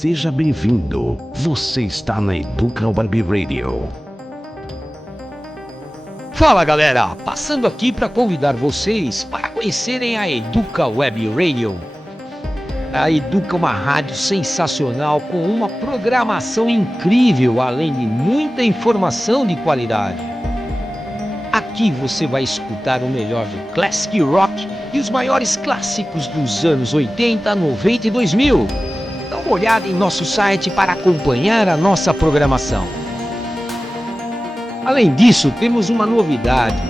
Seja bem-vindo. Você está na Educa Web Radio. Fala galera, passando aqui para convidar vocês para conhecerem a Educa Web Radio. A Educa é uma rádio sensacional com uma programação incrível, além de muita informação de qualidade. Aqui você vai escutar o melhor do Classic Rock e os maiores clássicos dos anos 80, 90 e 2000. Dá uma olhada em nosso site para acompanhar a nossa programação. Além disso, temos uma novidade.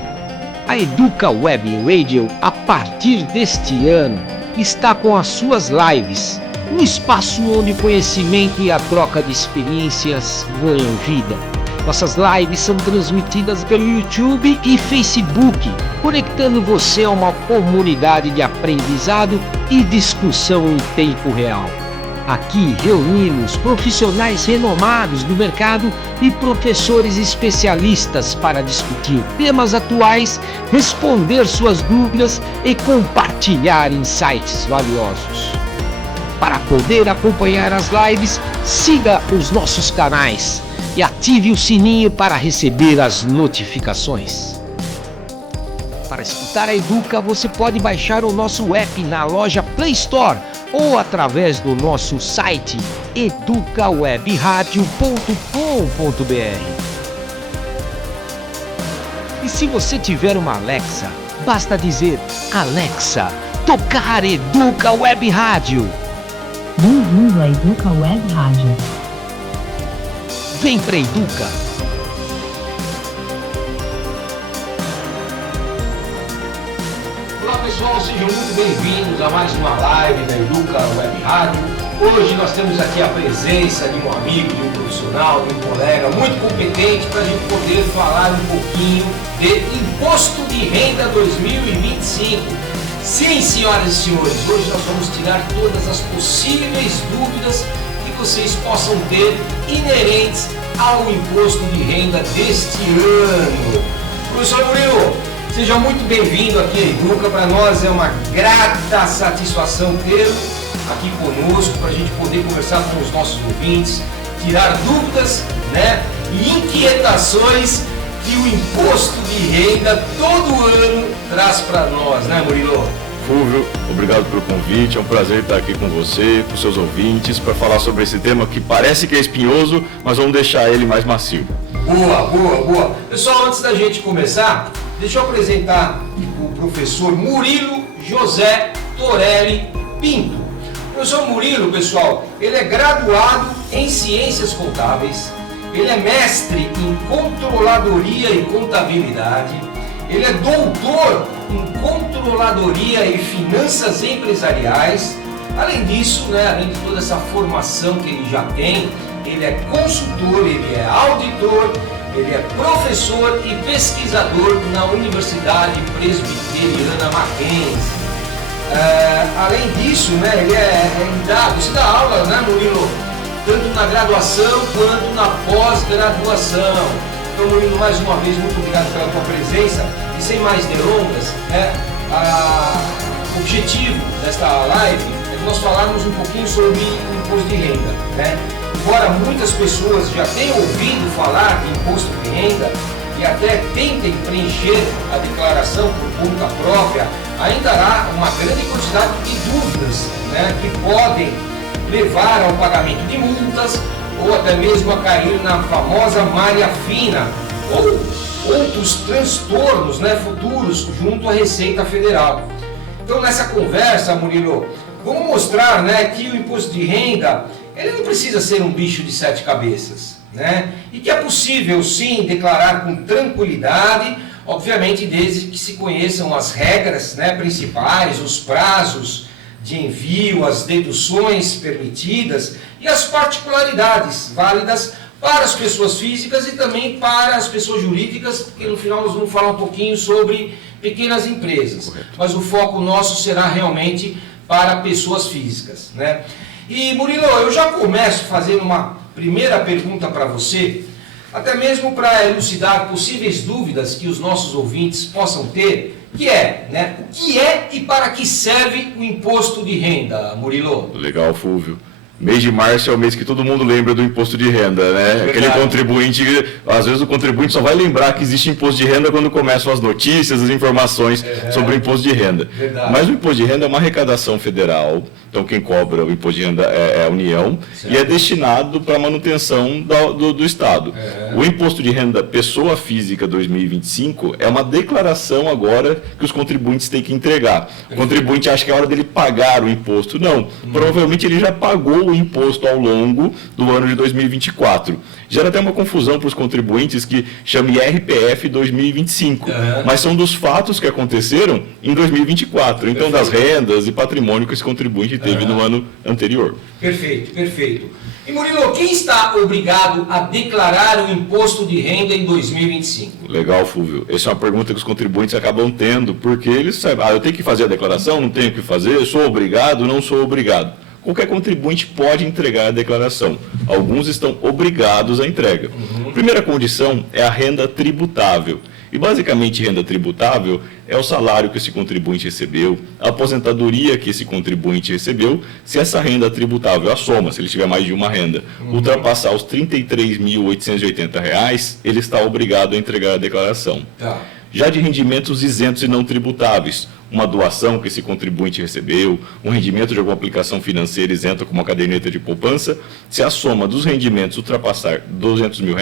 A Educa Web Radio, a partir deste ano, está com as suas lives, um espaço onde o conhecimento e a troca de experiências ganham vida. Nossas lives são transmitidas pelo YouTube e Facebook, conectando você a uma comunidade de aprendizado e discussão em tempo real. Aqui reunimos profissionais renomados do mercado e professores especialistas para discutir temas atuais, responder suas dúvidas e compartilhar insights valiosos. Para poder acompanhar as lives, siga os nossos canais e ative o sininho para receber as notificações. Para escutar a Educa, você pode baixar o nosso app na loja Play Store ou através do nosso site educawebradio.com.br. E se você tiver uma Alexa, basta dizer: Alexa, tocar Educa Web Rádio. Bem-vindo à Educa Web Rádio. Vem pra Educa. Olá pessoal, sejam muito bem-vindos a mais uma live da Educa Web Rádio. Hoje nós temos aqui a presença de um amigo, de um profissional, de um colega muito competente para a gente poder falar um pouquinho de Imposto de Renda 2025. Sim, senhoras e senhores, hoje nós vamos tirar todas as possíveis dúvidas que vocês possam ter inerentes ao imposto de renda deste ano. Professor Murilo, seja muito bem-vindo aqui à Educa. Para nós é uma grata satisfação tê-lo aqui conosco para a gente poder conversar com os nossos ouvintes, tirar dúvidas, e inquietações que o imposto de renda todo ano traz para nós, Murilo? Fulvio, obrigado pelo convite, é um prazer estar aqui com você, com seus ouvintes, para falar sobre esse tema que parece que é espinhoso, mas vamos deixar ele mais macio. Boa. Pessoal, antes da gente começar, deixa eu apresentar o professor Murilo José Torelli Pinto. O professor Murilo, pessoal, ele é graduado em Ciências Contábeis, ele é mestre em Controladoria e Contabilidade, ele é doutor em Controladoria e Finanças Empresariais. Além disso, além de toda essa formação que ele já tem, ele é consultor, ele é auditor, ele é professor e pesquisador na Universidade Presbiteriana Mackenzie. Além disso, ele você dá aula, Murilo, tanto na graduação quanto na pós-graduação. Então, Murilo, mais uma vez, muito obrigado pela tua presença. E sem mais delongas, o objetivo desta live é que nós falarmos um pouquinho sobre o imposto de renda. Embora muitas pessoas já tenham ouvido falar de imposto de renda e até tentem preencher a declaração por conta própria, ainda há uma grande quantidade de dúvidas que podem levar ao pagamento de multas ou até mesmo a cair na famosa malha fina ou outros transtornos futuros junto à Receita Federal. Então, nessa conversa, Murilo, vamos mostrar que o imposto de renda ele não precisa ser um bicho de 7 cabeças, e que é possível sim declarar com tranquilidade, obviamente desde que se conheçam as regras principais, os prazos de envio, as deduções permitidas e as particularidades válidas para as pessoas físicas e também para as pessoas jurídicas, porque no final nós vamos falar um pouquinho sobre pequenas empresas. Correto. Mas o foco nosso será realmente para pessoas físicas. E Murilo, eu já começo fazendo uma primeira pergunta para você, até mesmo para elucidar possíveis dúvidas que os nossos ouvintes possam ter, que é, o que é e para que serve o imposto de renda, Murilo? Legal, Fulvio. Mês de março é o mês que todo mundo lembra do imposto de renda, né? Aquele contribuinte, às vezes o contribuinte só vai lembrar que existe imposto de renda quando começam as notícias, as informações sobre o imposto de renda. Verdade. Mas o imposto de renda é uma arrecadação federal, então quem cobra o imposto de renda é a União, certo. E é destinado para a manutenção do Estado. O imposto de renda pessoa física 2025 é uma declaração agora que os contribuintes têm que entregar. O contribuinte acha que é hora dele pagar o imposto. Não, provavelmente ele já pagou o imposto ao longo do ano de 2024. Gera até uma confusão para os contribuintes que chama IRPF 2025, mas são dos fatos que aconteceram em 2024, então das rendas e patrimônio que esse contribuinte teve no ano anterior. Perfeito, perfeito. E Murilo, quem está obrigado a declarar o imposto de renda em 2025? Legal, Fúvio. Essa é uma pergunta que os contribuintes acabam tendo, porque eles sabem, eu tenho que fazer a declaração, não tenho que fazer, eu sou obrigado, não sou obrigado. Qualquer contribuinte pode entregar a declaração. Alguns estão obrigados à entrega. A primeira condição é a renda tributável. E, basicamente, renda tributável é o salário que esse contribuinte recebeu, a aposentadoria que esse contribuinte recebeu, se essa renda tributável, a soma, se ele tiver mais de uma renda, ultrapassar os R$ 33.880, ele está obrigado a entregar a declaração. Já de rendimentos isentos e não tributáveis, uma doação que esse contribuinte recebeu, um rendimento de alguma aplicação financeira isenta como uma caderneta de poupança, se a soma dos rendimentos ultrapassar R$ 200 mil,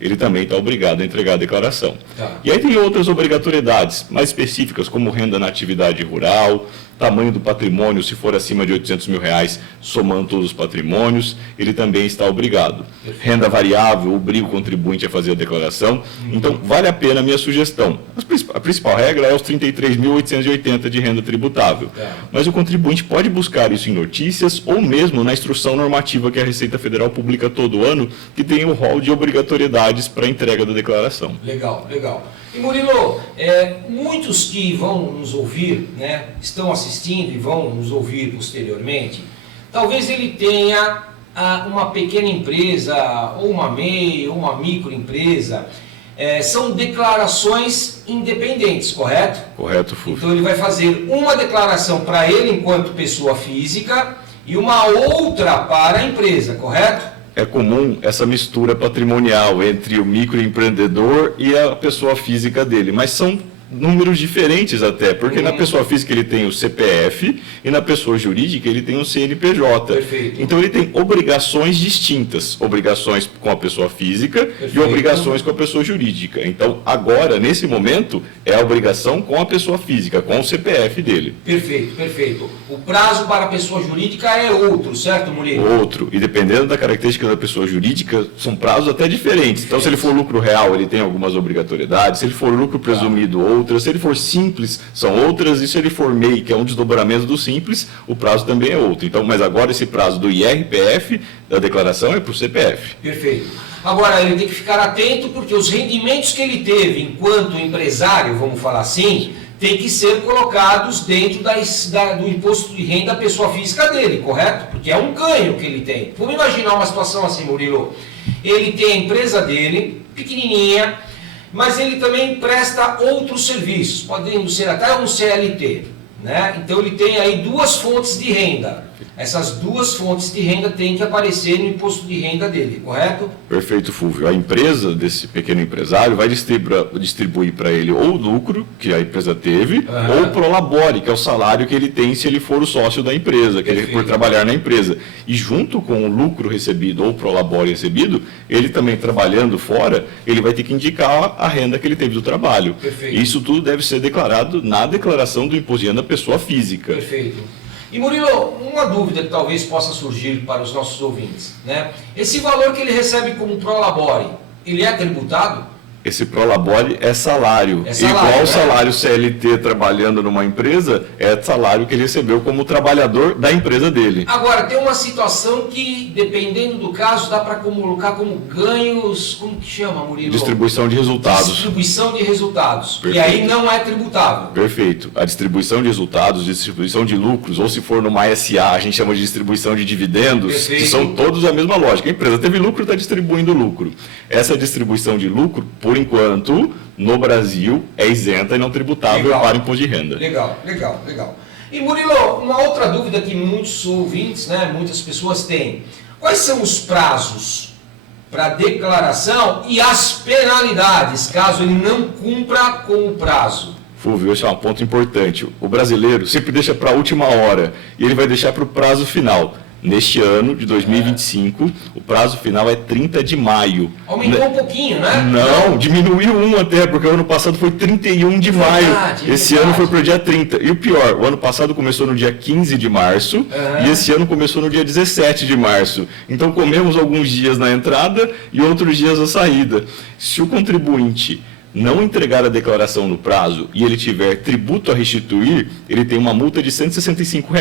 ele também está obrigado a entregar a declaração. E aí tem outras obrigatoriedades mais específicas, como renda na atividade rural, tamanho do patrimônio, se for acima de R$ 800 mil, somando todos os patrimônios, ele também está obrigado. Renda variável, obriga o contribuinte a fazer a declaração. Então, vale a pena a minha sugestão. A principal regra é os 33.880 de renda tributável. Mas o contribuinte pode buscar isso em notícias ou mesmo na instrução normativa que a Receita Federal publica todo ano, que tem o rol de obrigatoriedades para a entrega da declaração. Legal, legal. E Murilo, muitos que vão nos ouvir, né, estão assistindo e vão nos ouvir posteriormente, talvez ele tenha uma pequena empresa, ou uma MEI, ou uma microempresa. São declarações independentes, correto? Correto, Fúvio. Então ele vai fazer uma declaração para ele enquanto pessoa física e uma outra para a empresa, correto? É comum essa mistura patrimonial entre o microempreendedor e a pessoa física dele, mas são números diferentes até, porque na pessoa física ele tem o CPF e na pessoa jurídica ele tem o CNPJ. Perfeito. Então ele tem obrigações distintas, obrigações com a pessoa física. Perfeito. E obrigações com a pessoa jurídica. Então agora, nesse momento, é a obrigação com a pessoa física, com o CPF dele. Perfeito, perfeito. O prazo para a pessoa jurídica é outro, certo, Murilo? Outro, e dependendo da característica da pessoa jurídica, são prazos até diferentes. Então se ele for lucro real, ele tem algumas obrigatoriedades, se ele for lucro presumido, outras, se ele for simples, são outras, e se ele for MEI, que é um desdobramento do simples, o prazo também é outro. Então, mas agora esse prazo do IRPF, da declaração, é para o CPF. Perfeito. Agora, ele tem que ficar atento, porque os rendimentos que ele teve enquanto empresário, vamos falar assim, tem que ser colocados dentro do imposto de renda da pessoa física dele, correto? Porque é um ganho que ele tem. Vamos imaginar uma situação assim, Murilo. Ele tem a empresa dele, pequenininha, mas ele também presta outros serviços, podendo ser até um CLT, né? Então ele tem aí duas fontes de renda. Essas duas fontes de renda têm que aparecer no imposto de renda dele, correto? Perfeito, Fúvio. A empresa desse pequeno empresário vai distribuir para ele ou o lucro que a empresa teve, ou o prolabore, que é o salário que ele tem se ele for o sócio da empresa, que ele por trabalhar na empresa. E junto com o lucro recebido ou o prolabore recebido, ele também trabalhando fora, ele vai ter que indicar a renda que ele teve do trabalho. Perfeito. Isso tudo deve ser declarado na declaração do imposto de renda pessoa física. Perfeito. E Murilo, uma dúvida que talvez possa surgir para os nossos ouvintes, né? Esse valor que ele recebe como prolabore, ele é tributado? Esse prolabore é salário. Igual o salário CLT trabalhando numa empresa, é salário que ele recebeu como trabalhador da empresa dele. Agora, tem uma situação que, dependendo do caso, dá para colocar como ganhos, como que chama, Murilo? Distribuição de resultados. Distribuição de resultados. Perfeito. E aí não é tributável. Perfeito. A distribuição de resultados, distribuição de lucros, ou se for numa SA, a gente chama de distribuição de dividendos, Perfeito. que são todos a mesma lógica. A empresa teve lucro, está distribuindo lucro. Essa distribuição de lucro, por enquanto, no Brasil, é isenta e não tributável para imposto de renda. Legal, legal, legal. E Murilo, uma outra dúvida que muitos ouvintes, né, muitas pessoas têm. Quais são os prazos para declaração e as penalidades, caso ele não cumpra com o prazo? Fulvio, esse é um ponto importante. O brasileiro sempre deixa para a última hora e ele vai deixar para o prazo final. Neste ano de 2025, o prazo final é 30 de maio. Aumentou um pouquinho, né? Não, diminuiu até, porque o ano passado foi 31 de maio. Esse ano foi para o dia 30. E o pior, o ano passado começou no dia 15 de março e esse ano começou no dia 17 de março. Então comemos alguns dias na entrada e outros dias na saída. Se o contribuinte não entregar a declaração no prazo e ele tiver tributo a restituir, ele tem uma multa de R$ 165.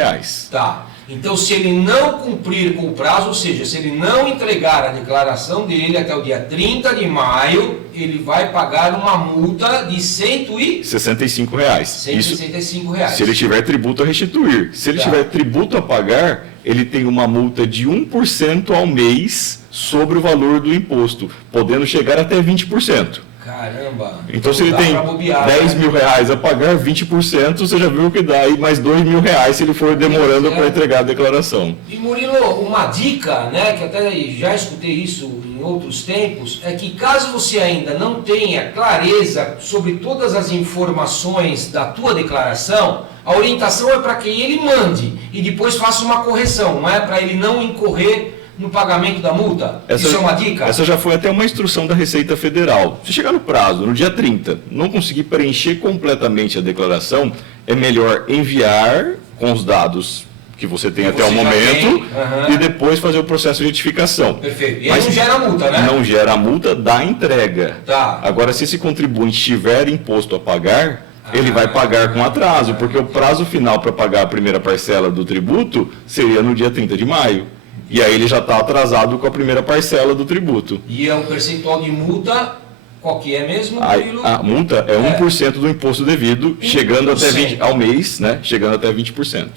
Tá. Então, se ele não cumprir com o prazo, ou seja, se ele não entregar a declaração dele até o dia 30 de maio, ele vai pagar uma multa de R$ 165. R$165. Se ele tiver tributo a restituir. Se ele tiver tributo a pagar, ele tem uma multa de 1% ao mês sobre o valor do imposto, podendo chegar até 20%. Caramba! Então, se ele tem R$10 mil a pagar 20%, você já viu que dá aí mais R$2 mil se ele for demorando para entregar a declaração. E Murilo, uma dica, né, que até já escutei isso em outros tempos, é que caso você ainda não tenha clareza sobre todas as informações da tua declaração, a orientação é para que ele mande e depois faça uma correção, não é para ele não incorrer no pagamento da multa? Isso é uma dica? Essa já foi até uma instrução da Receita Federal. Se chegar no prazo, no dia 30, não conseguir preencher completamente a declaração, é melhor enviar com os dados que você tem até o momento e depois fazer o processo de retificação. Perfeito. E aí não gera multa, né? Não gera multa da entrega. Tá. Agora, se esse contribuinte tiver imposto a pagar, ele vai pagar com atraso, porque o prazo final para pagar a primeira parcela do tributo seria no dia 30 de maio. E aí ele já está atrasado com a primeira parcela do tributo. E é o percentual de multa, qual que é mesmo, Murilo? A multa é 1% do imposto devido, chegando até 20% ao mês, né? Chegando até 20%.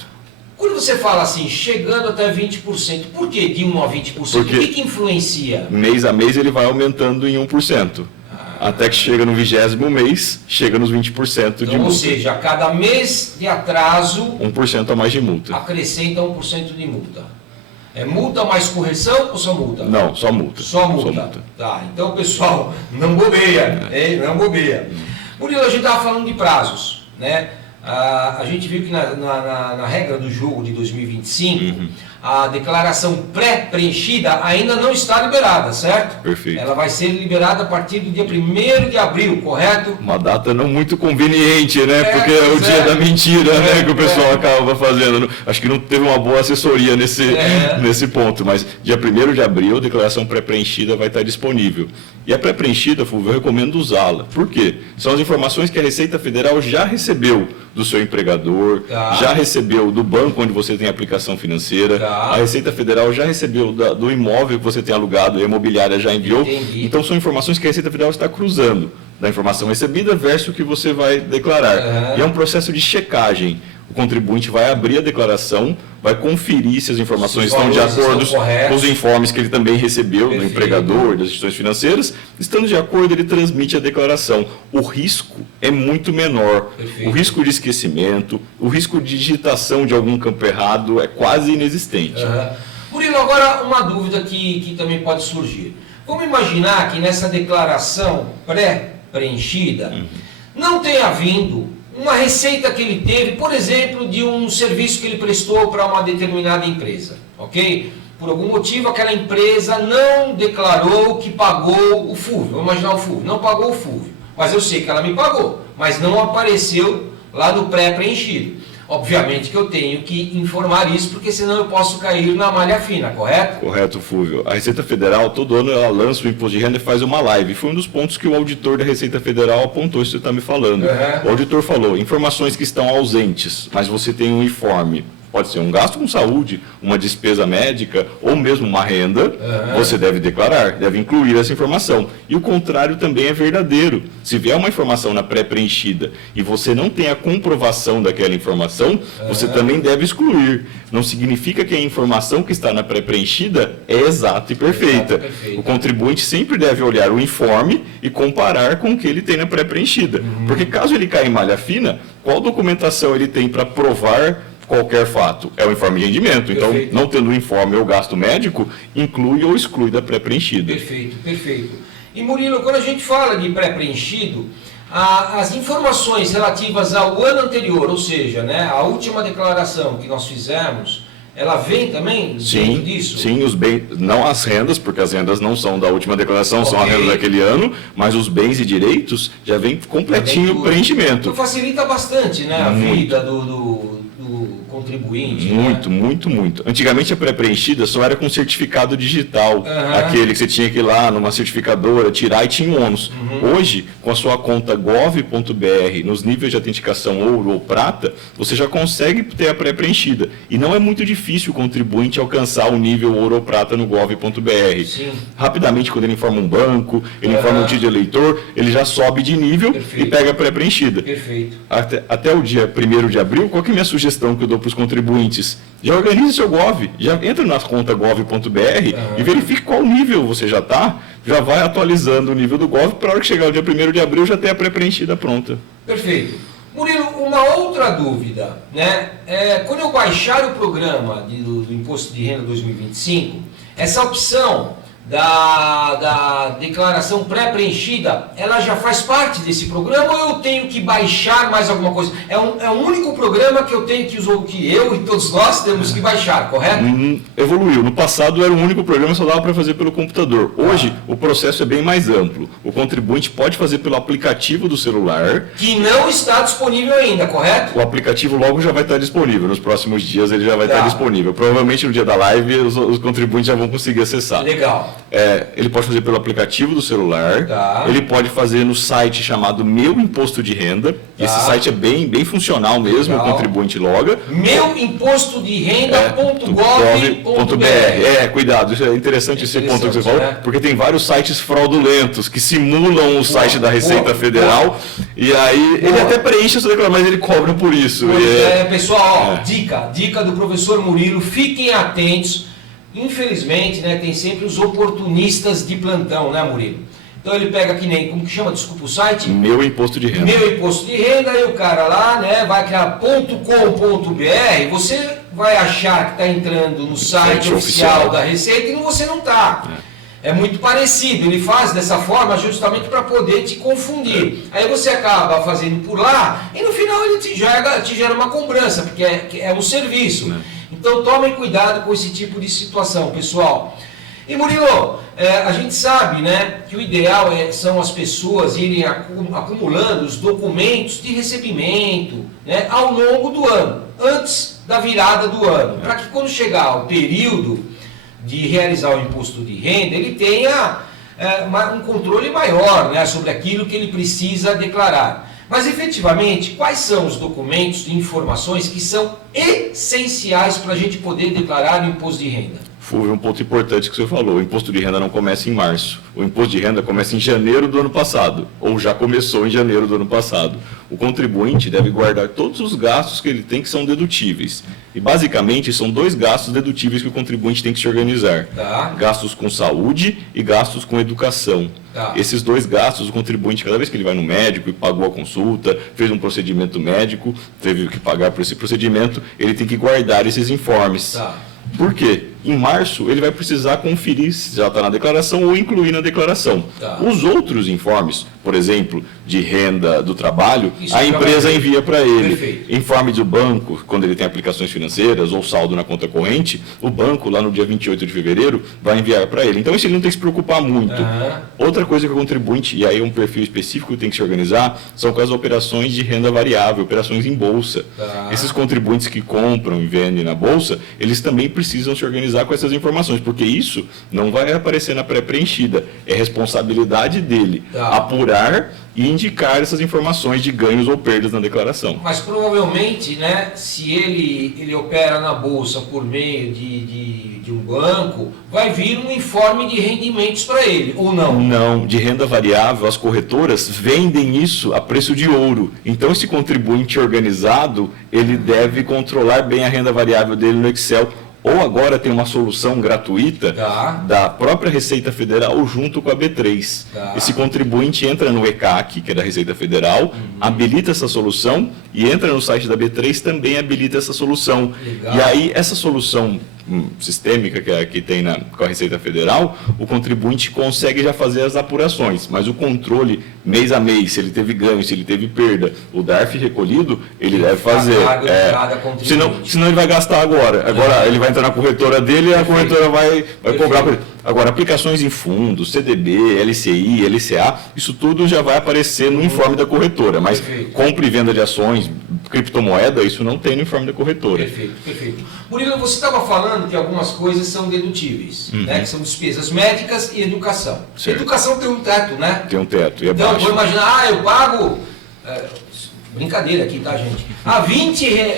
Quando você fala assim, chegando até 20%, por que de 1 a 20%? Porque o que influencia? Mês a mês ele vai aumentando em 1%. Até que chega no 20º mês, chega nos 20% de multa. Ou seja, a cada mês de atraso, 1% a mais de multa. Acrescenta 1% de multa. É multa mais correção ou só multa? Não, só multa. Só multa. Tá, então pessoal, não bobeia, não bobeia. Murilo, a gente estava falando de prazos, né? A gente viu que na regra do jogo de 2025, a declaração pré-preenchida ainda não está liberada, certo? Perfeito. Ela vai ser liberada a partir do dia 1º de abril, correto? Uma data não muito conveniente, né? Porque é o dia da mentira, né? Que o pessoal acaba fazendo. Acho que não teve uma boa assessoria nesse ponto, mas dia 1º de abril a declaração pré-preenchida vai estar disponível. E a pré-preenchida, Fulvio, eu recomendo usá-la. Por quê? São as informações que a Receita Federal já recebeu do seu empregador, já recebeu do banco onde você tem aplicação financeira, a Receita Federal já recebeu do imóvel que você tem alugado, a imobiliária já enviou. Entendi. Então são informações que a Receita Federal está cruzando da informação recebida versus o que você vai declarar. E é um processo de checagem. O contribuinte vai abrir a declaração, vai conferir se as informações estão de acordo com os informes que ele também recebeu do empregador, das instituições financeiras. Estando de acordo, ele transmite a declaração. O risco é muito menor. O risco de esquecimento, o risco de digitação de algum campo errado é quase inexistente. Murilo, agora uma dúvida que também pode surgir. Vamos imaginar que nessa declaração pré-preenchida não tenha vindo uma receita que ele teve, por exemplo, de um serviço que ele prestou para uma determinada empresa, ok? Por algum motivo, aquela empresa não declarou que pagou o FUV, vamos imaginar o FUV, não pagou o FUV, mas eu sei que ela me pagou, mas não apareceu lá no pré-preenchido. Obviamente que eu tenho que informar isso, porque senão eu posso cair na malha fina, correto? Correto, Fulvio. A Receita Federal, todo ano, ela lança o imposto de renda e faz uma live. Foi um dos pontos que o auditor da Receita Federal apontou, isso que você está me falando. O auditor falou, informações que estão ausentes, mas você tem um informe. pode ser um gasto com saúde, uma despesa médica ou mesmo uma renda, você deve declarar, deve incluir essa informação. E o contrário também é verdadeiro. Se vier uma informação na pré-preenchida e você não tem a comprovação daquela informação, você também deve excluir. Não significa que a informação que está na pré-preenchida é exata e perfeita. O contribuinte sempre deve olhar o informe e comparar com o que ele tem na pré-preenchida. Porque caso ele caia em malha fina, qual documentação ele tem para provar qualquer fato? É o informe de rendimento. Então, não tendo o informe ou gasto médico, inclui ou exclui da pré-preenchida. Perfeito, perfeito. E Murilo, quando a gente fala de pré-preenchido, as informações relativas ao ano anterior, ou seja, né, a última declaração que nós fizemos, ela vem também dentro disso? Sim, os bens, não as rendas, porque as rendas não são da última declaração, são a renda daquele ano, mas os bens e direitos já vem completinho o preenchimento. Então facilita bastante, né, a vida do contribuinte. Muito. Antigamente a pré-preenchida só era com certificado digital, aquele que você tinha que ir lá numa certificadora, tirar e tinha um ônus. Hoje, com a sua conta gov.br, nos níveis de autenticação ouro ou prata, você já consegue ter a pré-preenchida. E não é muito difícil o contribuinte alcançar o nível ouro ou prata no gov.br. Rapidamente, quando ele informa um banco, ele informa um título de eleitor, ele já sobe de nível e pega a pré-preenchida. Perfeito. Até o dia 1º de abril, qual que é a minha sugestão que eu dou para os contribuintes? Já organize seu Gov, já entra na conta gov.br e verifique qual nível você já está, já vai atualizando o nível do Gov, para a hora que chegar o dia 1º de abril já ter a pré-preenchida pronta. Perfeito. Murilo, uma outra dúvida, né? Quando eu baixar o programa do Imposto de Renda 2025, essa opção da declaração pré-preenchida, ela já faz parte desse programa ou eu tenho que baixar mais alguma coisa? É um único programa que eu tenho que eu e todos nós temos que baixar, correto? Evoluiu. No passado era um único programa, só dava para fazer pelo computador. Hoje o processo é bem mais amplo. O contribuinte pode fazer pelo aplicativo do celular. Que não está disponível ainda, correto? O aplicativo logo já vai estar disponível. Nos próximos dias ele já vai estar disponível. Provavelmente no dia da live os contribuintes já vão conseguir acessar. Legal. Ele pode fazer pelo aplicativo do celular, ele pode fazer no site chamado Meu Imposto de Renda. Esse site é bem funcional mesmo, o contribuinte loga. Meuimpostoderenda.gov.br. Cuidado, isso é interessante esse ponto que você falou, porque tem vários sites fraudulentos que simulam o site da Receita Federal e aí ele até preenche a sua declaração, mas ele cobra por isso. Pessoal, dica do professor Murilo, fiquem atentos. Infelizmente, né, tem sempre os oportunistas de plantão, né, Murilo? Então ele pega que nem, como que chama, desculpa o site? Meu Imposto de Renda. Meu Imposto de Renda, e o cara lá, né, vai criar .com.br, você vai achar que está entrando no site oficial da Receita e você não está. É muito parecido, ele faz dessa forma justamente para poder te confundir. Aí você acaba fazendo por lá e no final ele te gera uma cobrança, porque é um serviço. Então tomem cuidado com esse tipo de situação, pessoal. E Murilo, a gente sabe, né, que o ideal são as pessoas irem acumulando os documentos de recebimento, né, ao longo do ano, antes da virada do ano, para que quando chegar o período de realizar o imposto de renda, ele tenha um controle maior, né, sobre aquilo que ele precisa declarar. Mas, efetivamente, quais são os documentos e informações que são essenciais para a gente poder declarar o imposto de renda? Foi um ponto importante que você falou. O imposto de renda não começa em março. O imposto de renda começa em janeiro do ano passado, ou já começou em janeiro do ano passado. O contribuinte deve guardar todos os gastos que ele tem que são dedutíveis. E, basicamente, são 2 gastos dedutíveis que o contribuinte tem que se organizar. Gastos com saúde e gastos com educação. Esses 2 gastos, o contribuinte, cada vez que ele vai no médico e pagou a consulta, fez um procedimento médico, teve que pagar por esse procedimento, ele tem que guardar esses informes. Por quê? Em março, ele vai precisar conferir se já está na declaração ou incluir na declaração. Os outros informes, por exemplo, de renda do trabalho, a empresa envia para ele. Perfeito. Informe do banco, quando ele tem aplicações financeiras ou saldo na conta corrente, o banco, lá no dia 28 de fevereiro, vai enviar para ele. Então, isso ele não tem que se preocupar muito. Outra coisa que o contribuinte, e aí um perfil específico que tem que se organizar, são com as operações de renda variável, operações em bolsa. Esses contribuintes que compram e vendem na bolsa, eles também precisam se organizar contabilizar com essas informações, porque isso não vai aparecer na pré-preenchida. É responsabilidade dele apurar e indicar essas informações de ganhos ou perdas na declaração. Mas provavelmente, né, se ele opera na bolsa por meio de um banco, vai vir um informe de rendimentos para ele, ou não? Não, de renda variável, as corretoras vendem isso a preço de ouro. Então, esse contribuinte organizado, ele deve controlar bem a renda variável dele no Excel. Ou agora tem uma solução gratuita da própria Receita Federal junto com a B3. Esse contribuinte entra no ECAC, que é da Receita Federal, habilita essa solução e entra no site da B3 também habilita essa solução. Legal. E aí essa solução sistêmica que tem com a Receita Federal, o contribuinte consegue já fazer as apurações, mas o controle mês a mês, se ele teve ganho, se ele teve perda, o DARF recolhido, ele deve fazer. Senão ele vai gastar agora. Agora ele vai entrar na corretora dele e a corretora vai cobrar por ele. Agora, aplicações em fundos, CDB, LCI, LCA, isso tudo já vai aparecer no informe da corretora, mas compra e venda de ações, criptomoeda, isso não tem no informe da corretora. Perfeito. Murilo, você estava falando que algumas coisas são dedutíveis, né? Que são despesas médicas e educação. Certo. Educação tem um teto, né? Tem um teto, e é então, baixo. vou imaginar, eu pago... brincadeira aqui, tá, gente?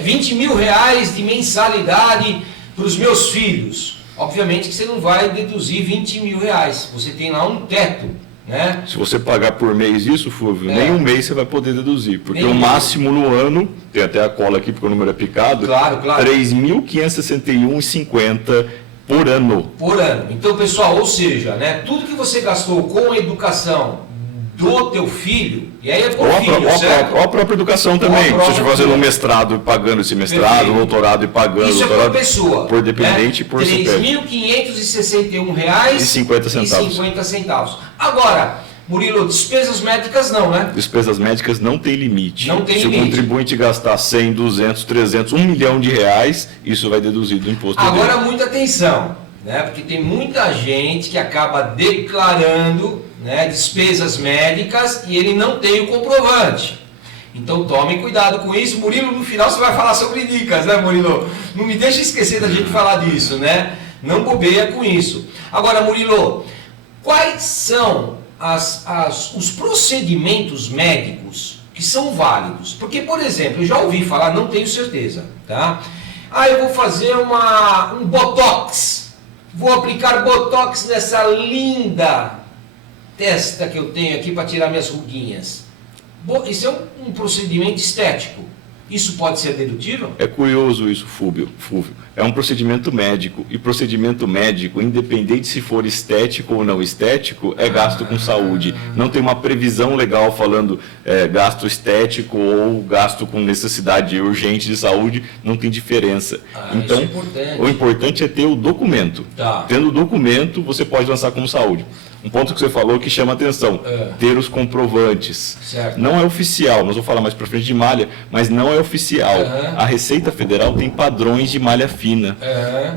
20 mil reais de mensalidade para os meus filhos. Obviamente que você não vai deduzir 20 mil reais. Você tem lá um teto, né? Se você pagar por mês isso, Fulvio, nem um mês você vai poder deduzir. Porque o máximo no ano, tem até a cola aqui porque o número é picado, claro. 3.561,50 por ano. Por ano. Então, pessoal, ou seja, né, tudo que você gastou com a educação do teu filho, e aí é por filho, certo? Ou a própria educação também. Se você estiver fazendo um mestrado e pagando esse mestrado, doutorado e pagando isso doutorado. É por pessoa. Por dependente, né? por CPF. R$ 3.561,50. Agora, Murilo, despesas médicas não, né? Despesas médicas não tem limite. Não tem Se limite. o contribuinte gastar 100, 200, 300, 1 milhão de reais, isso vai deduzir do imposto dele. Agora, muita atenção, né? Porque tem muita gente que acaba declarando, né, despesas médicas e ele não tem o comprovante. Então tome cuidado com isso. Murilo, no final você vai falar sobre dicas, né, Murilo? Não me deixa esquecer da gente falar disso, né? Não bobeia com isso. Agora, Murilo, quais são os procedimentos médicos que são válidos? Porque, por exemplo, eu já ouvi falar, não tenho certeza, tá? Eu vou fazer um botox. Vou aplicar botox nessa linda testa que eu tenho aqui para tirar minhas ruguinhas. Isso é um procedimento estético. Isso pode ser dedutível? É curioso isso, Fulvio. É um procedimento médico. E procedimento médico, independente se for estético ou não estético, é gasto com saúde. Não tem uma previsão legal falando gasto estético ou gasto com necessidade urgente de saúde. Não tem diferença. Então, isso é importante. O importante é ter o documento. Tá. Tendo o documento, você pode lançar como saúde. Um ponto que você falou que chama atenção, ter os comprovantes. Certo. Não é oficial, nós vamos falar mais para frente de malha, mas não é oficial. A Receita Federal tem padrões de malha fina.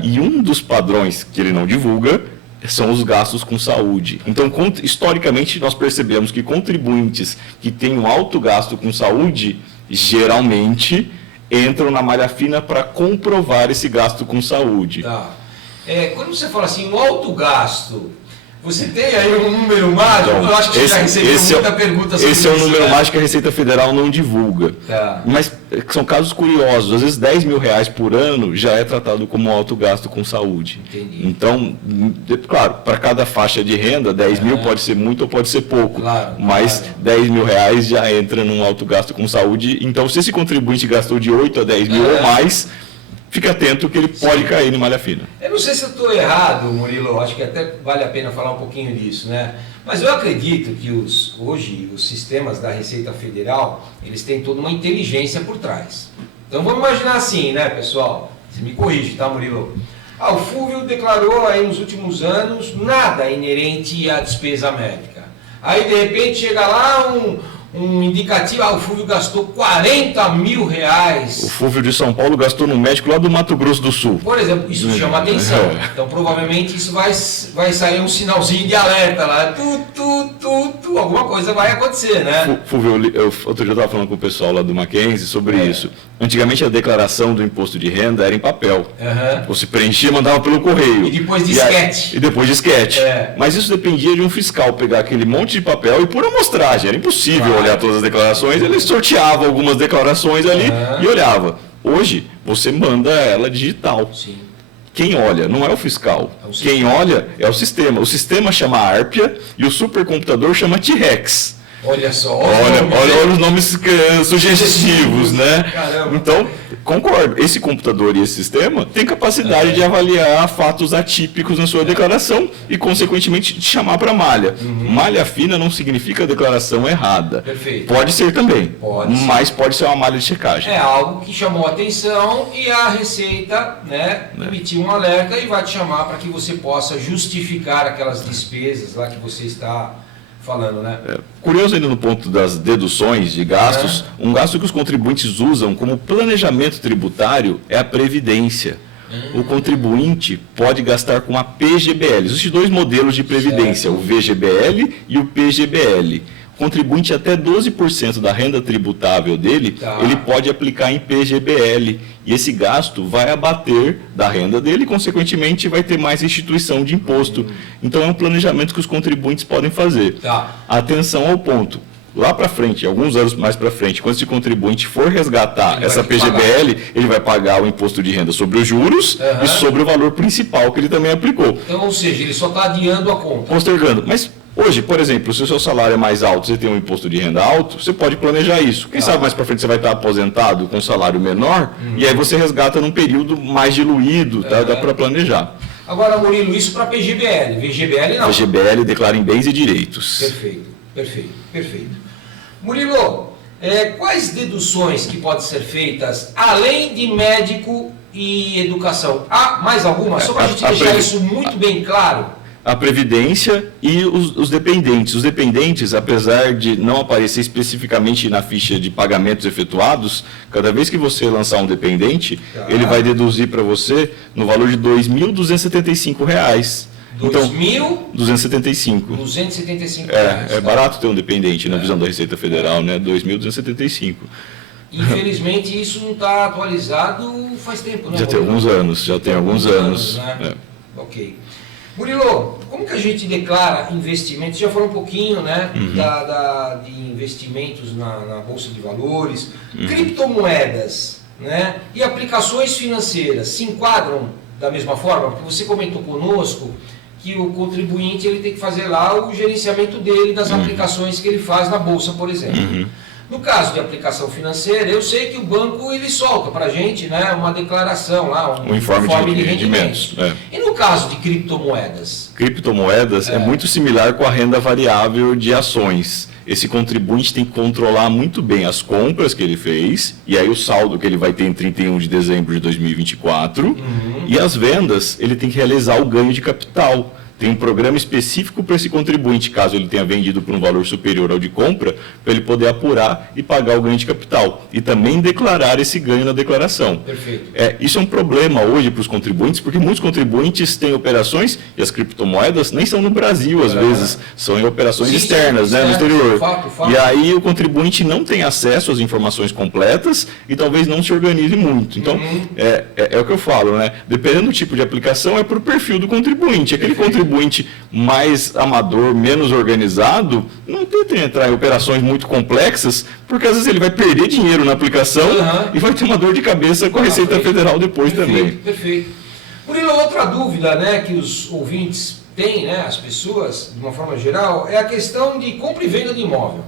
E um dos padrões que ele não divulga são os gastos com saúde. Então, historicamente, nós percebemos que contribuintes que têm um alto gasto com saúde, geralmente, entram na malha fina para comprovar esse gasto com saúde. Tá. Quando você fala assim, um alto gasto... Você tem aí um número mágico? Então, eu acho que você já recebeu muita pergunta sobre isso. Esse é o número mágico que a Receita Federal não divulga. Tá. Mas são casos curiosos. Às vezes 10 mil reais por ano já é tratado como alto gasto com saúde. Entendi. Então, claro, para cada faixa de renda, 10 mil pode ser muito ou pode ser pouco. Mas 10 mil reais já entra num alto gasto com saúde. Então, se esse contribuinte gastou de 8 a 10 mil ou mais... Fique atento que ele pode cair em malha fina. Eu não sei se eu estou errado, Murilo, acho que até vale a pena falar um pouquinho disso, né? Mas eu acredito que hoje os sistemas da Receita Federal, eles têm toda uma inteligência por trás. Então vamos imaginar assim, né, pessoal? Você me corrige, tá, Murilo? O Fulvio declarou aí nos últimos anos nada inerente à despesa médica. Aí de repente chega lá um indicativo, o Fúvio gastou 40 mil reais. O Fúvio de São Paulo gastou no médico lá do Mato Grosso do Sul. Por exemplo, isso chama atenção. Então, provavelmente, isso vai sair um sinalzinho de alerta lá. Alguma coisa vai acontecer, né? Fúvio, outro dia eu estava falando com o pessoal lá do Mackenzie sobre isso. Antigamente, a declaração do imposto de renda era em papel. Você preenchia e mandava pelo correio. E depois disquete. E depois disquete. Mas isso dependia de um fiscal pegar aquele monte de papel e por amostragem. Era impossível olhar todas as declarações. Ele sorteava algumas declarações ali e olhava. Hoje, você manda ela digital. Sim. Quem olha não é o fiscal. Quem olha é o sistema. O sistema chama Arpia e o supercomputador chama T-Rex. Olha só. Olha os nomes sugestivos, né? Caramba. Então, concordo. Esse computador e esse sistema têm capacidade de avaliar fatos atípicos na sua declaração e, consequentemente, te chamar para malha. Malha fina não significa declaração errada. Perfeito. Pode ser também, mas ser. Pode ser uma malha de checagem. É algo que chamou a atenção e a Receita, emitiu um alerta e vai te chamar para que você possa justificar aquelas despesas lá que você está falando, né? Curioso ainda no ponto das deduções de gastos, um gasto que os contribuintes usam como planejamento tributário é a previdência. O contribuinte pode gastar com a PGBL. Existem dois modelos de previdência, o VGBL e o PGBL. O contribuinte até 12% da renda tributável dele, ele pode aplicar em PGBL. E esse gasto vai abater da renda dele e, consequentemente, vai ter mais restituição de imposto. Então, é um planejamento que os contribuintes podem fazer. Atenção ao ponto. Lá para frente, alguns anos mais para frente, quando esse contribuinte for resgatar essa PGBL, ele vai pagar o imposto de renda sobre os juros e sobre o valor principal que ele também aplicou. Então, ou seja, ele só está adiando a conta. Postergando. Mas hoje, por exemplo, se o seu salário é mais alto, você tem um imposto de renda alto, você pode planejar isso. Quem sabe mais para frente você vai estar aposentado com um salário menor e aí você resgata num período mais diluído, dá para planejar. Agora, Murilo, isso para PGBL. VGBL não. VGBL declara em bens e direitos. Perfeito. Murilo, quais deduções que podem ser feitas além de médico e educação? Há mais alguma? Só para a gente deixar isso muito bem claro. A previdência e os dependentes. Os dependentes, apesar de não aparecer especificamente na ficha de pagamentos efetuados, cada vez que você lançar um dependente, ele vai deduzir para você no valor de R$ 2.275. Então, 275. 275 é barato ter um dependente na visão da Receita Federal, né? 2.275. Infelizmente, isso não está atualizado faz tempo, né? Já tem alguns anos. Né? Ok. Murilo, como que a gente declara investimentos? Já falou um pouquinho, né, de investimentos na Bolsa de Valores, criptomoedas, né, e aplicações financeiras se enquadram da mesma forma? Porque você comentou conosco que o contribuinte ele tem que fazer lá o gerenciamento dele das aplicações que ele faz na Bolsa, por exemplo. No caso de aplicação financeira, eu sei que o banco ele solta para a gente, né, uma declaração lá, um informe de rendimentos. E no caso de criptomoedas? Criptomoedas é muito similar com a renda variável de ações. Esse contribuinte tem que controlar muito bem as compras que ele fez, e aí o saldo que ele vai ter em 31 de dezembro de 2024, e as vendas, ele tem que realizar o ganho de capital. Tem um programa específico para esse contribuinte, caso ele tenha vendido por um valor superior ao de compra, para ele poder apurar e pagar o ganho de capital. E também declarar esse ganho na declaração. Perfeito. Isso é um problema hoje para os contribuintes, porque muitos contribuintes têm operações, e as criptomoedas nem são no Brasil, às vezes, são em operações externas, né, no exterior. Fato. E aí o contribuinte não tem acesso às informações completas e talvez não se organize muito. Então, é o que eu falo, né? Dependendo do tipo de aplicação, é para o perfil do contribuinte. Aquele contribuinte mais amador, menos organizado, não tenta entrar em operações muito complexas, porque às vezes ele vai perder dinheiro na aplicação e vai ter uma dor de cabeça com a Receita Federal depois também. Perfeito. Murilo, outra dúvida, né, que os ouvintes têm, né, as pessoas, de uma forma geral, é a questão de compra e venda de imóvel.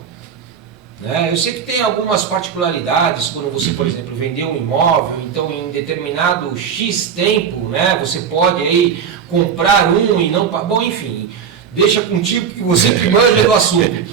Eu sei que tem algumas particularidades quando você, por exemplo, vendeu um imóvel, então em determinado X tempo, né, você pode aí comprar um e não... Bom, enfim, deixa contigo que você que manja do assunto.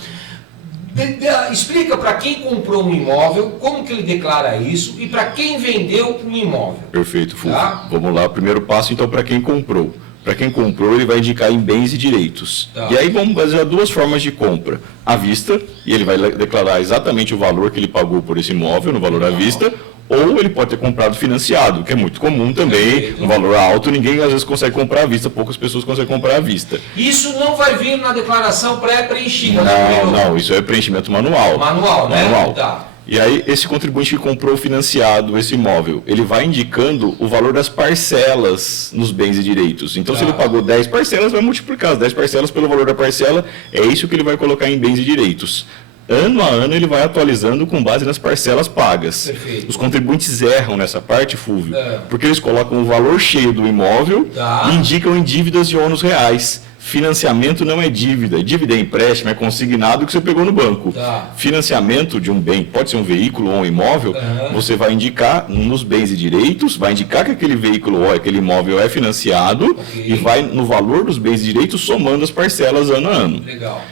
Explica para quem comprou um imóvel, como que ele declara isso, e para quem vendeu um imóvel. Perfeito, Fulvio. Vamos lá, o primeiro passo então para quem comprou. Para quem comprou, ele vai indicar em bens e direitos. Tá. E aí vamos fazer duas formas de compra. À vista, e ele vai declarar exatamente o valor que ele pagou por esse imóvel, no valor à vista, ou ele pode ter comprado financiado, que é muito comum também, um valor alto, ninguém às vezes consegue comprar à vista, poucas pessoas conseguem comprar à vista. Isso não vai vir na declaração pré-preenchida. Não, isso é preenchimento manual. Manual, né? Manual. Tá. E aí, esse contribuinte que comprou financiado esse imóvel, ele vai indicando o valor das parcelas nos bens e direitos. Então, se ele pagou 10 parcelas, vai multiplicar as 10 parcelas pelo valor da parcela, é isso que ele vai colocar em bens e direitos. Ano a ano ele vai atualizando com base nas parcelas pagas. Perfeito. Os contribuintes erram nessa parte, Fúvio, porque eles colocam o valor cheio do imóvel e indicam em dívidas de ônus reais. Financiamento não é dívida. Dívida é empréstimo, é consignado que você pegou no banco. Financiamento de um bem, pode ser um veículo ou um imóvel, você vai indicar nos bens e direitos, vai indicar que aquele veículo ou aquele imóvel é financiado e vai no valor dos bens e direitos somando as parcelas ano a ano. Legal.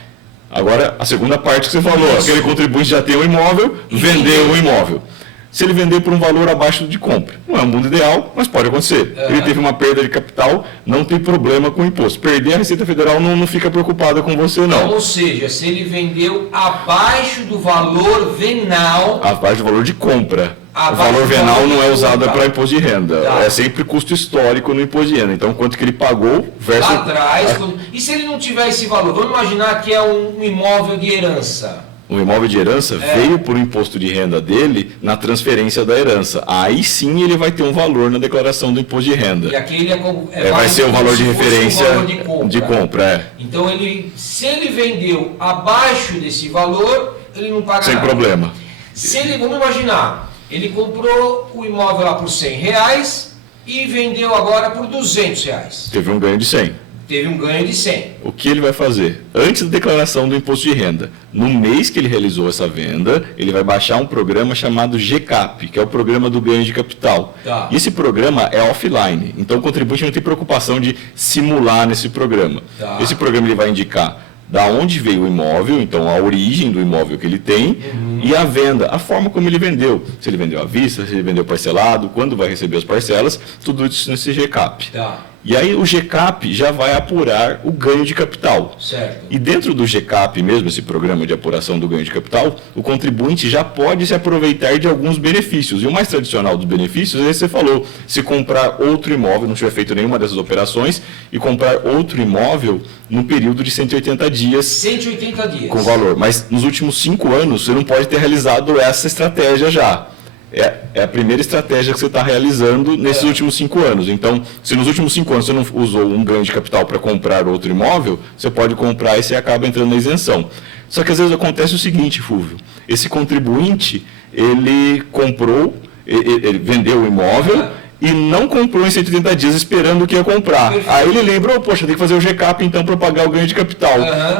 Agora, a segunda parte que você falou, aquele contribuinte já tem um imóvel, vendeu o imóvel. Se ele vender por um valor abaixo de compra. Não é um mundo ideal, mas pode acontecer. Ele teve uma perda de capital, não tem problema com o imposto. Perder, a Receita Federal não fica preocupada com você, não. Ou seja, se ele vendeu abaixo do valor venal... Abaixo do valor de compra. O valor venal não é usado para imposto de renda. É sempre custo histórico no imposto de renda. Então, quanto que ele pagou versus... Lá atrás. E se ele não tiver esse valor? Vamos imaginar que é um imóvel de herança. O imóvel de herança veio por imposto de renda dele na transferência da herança. Aí sim ele vai ter um valor na declaração do imposto de renda. E aquele vai ser o valor de referência de compra. Então, se ele vendeu abaixo desse valor, ele não paga sem nada. Problema. Se ele, vamos imaginar, ele comprou o imóvel lá por R$100 e vendeu agora por R$200. Teve um ganho de 100. Teve um ganho de 100. O que ele vai fazer? Antes da declaração do imposto de renda, no mês que ele realizou essa venda, ele vai baixar um programa chamado GCAP, que é o Programa do Ganho de Capital. E esse programa é offline, então o contribuinte não tem preocupação de simular nesse programa. Esse programa ele vai indicar da onde veio o imóvel, então a origem do imóvel que ele tem, e a venda, a forma como ele vendeu. Se ele vendeu à vista, se ele vendeu parcelado, quando vai receber as parcelas, tudo isso nesse GCAP. E aí o GCAP já vai apurar o ganho de capital. Certo. E dentro do GCAP mesmo, esse programa de apuração do ganho de capital, o contribuinte já pode se aproveitar de alguns benefícios. E o mais tradicional dos benefícios é esse que você falou, se comprar outro imóvel, não tiver feito nenhuma dessas operações, e comprar outro imóvel no período de 180 dias. 180 dias. Com valor. Mas nos últimos 5 anos, você não pode ter realizado essa estratégia já. É a primeira estratégia que você está realizando nesses últimos 5 anos. Então, se nos últimos 5 anos você não usou um ganho de capital para comprar outro imóvel, você pode comprar e você acaba entrando na isenção. Só que às vezes acontece o seguinte, Fúvio, esse contribuinte, ele comprou, ele vendeu o imóvel e não comprou em 180 dias esperando que ia comprar. Aí ele lembrou, poxa, tem que fazer o GCAP então para pagar o ganho de capital.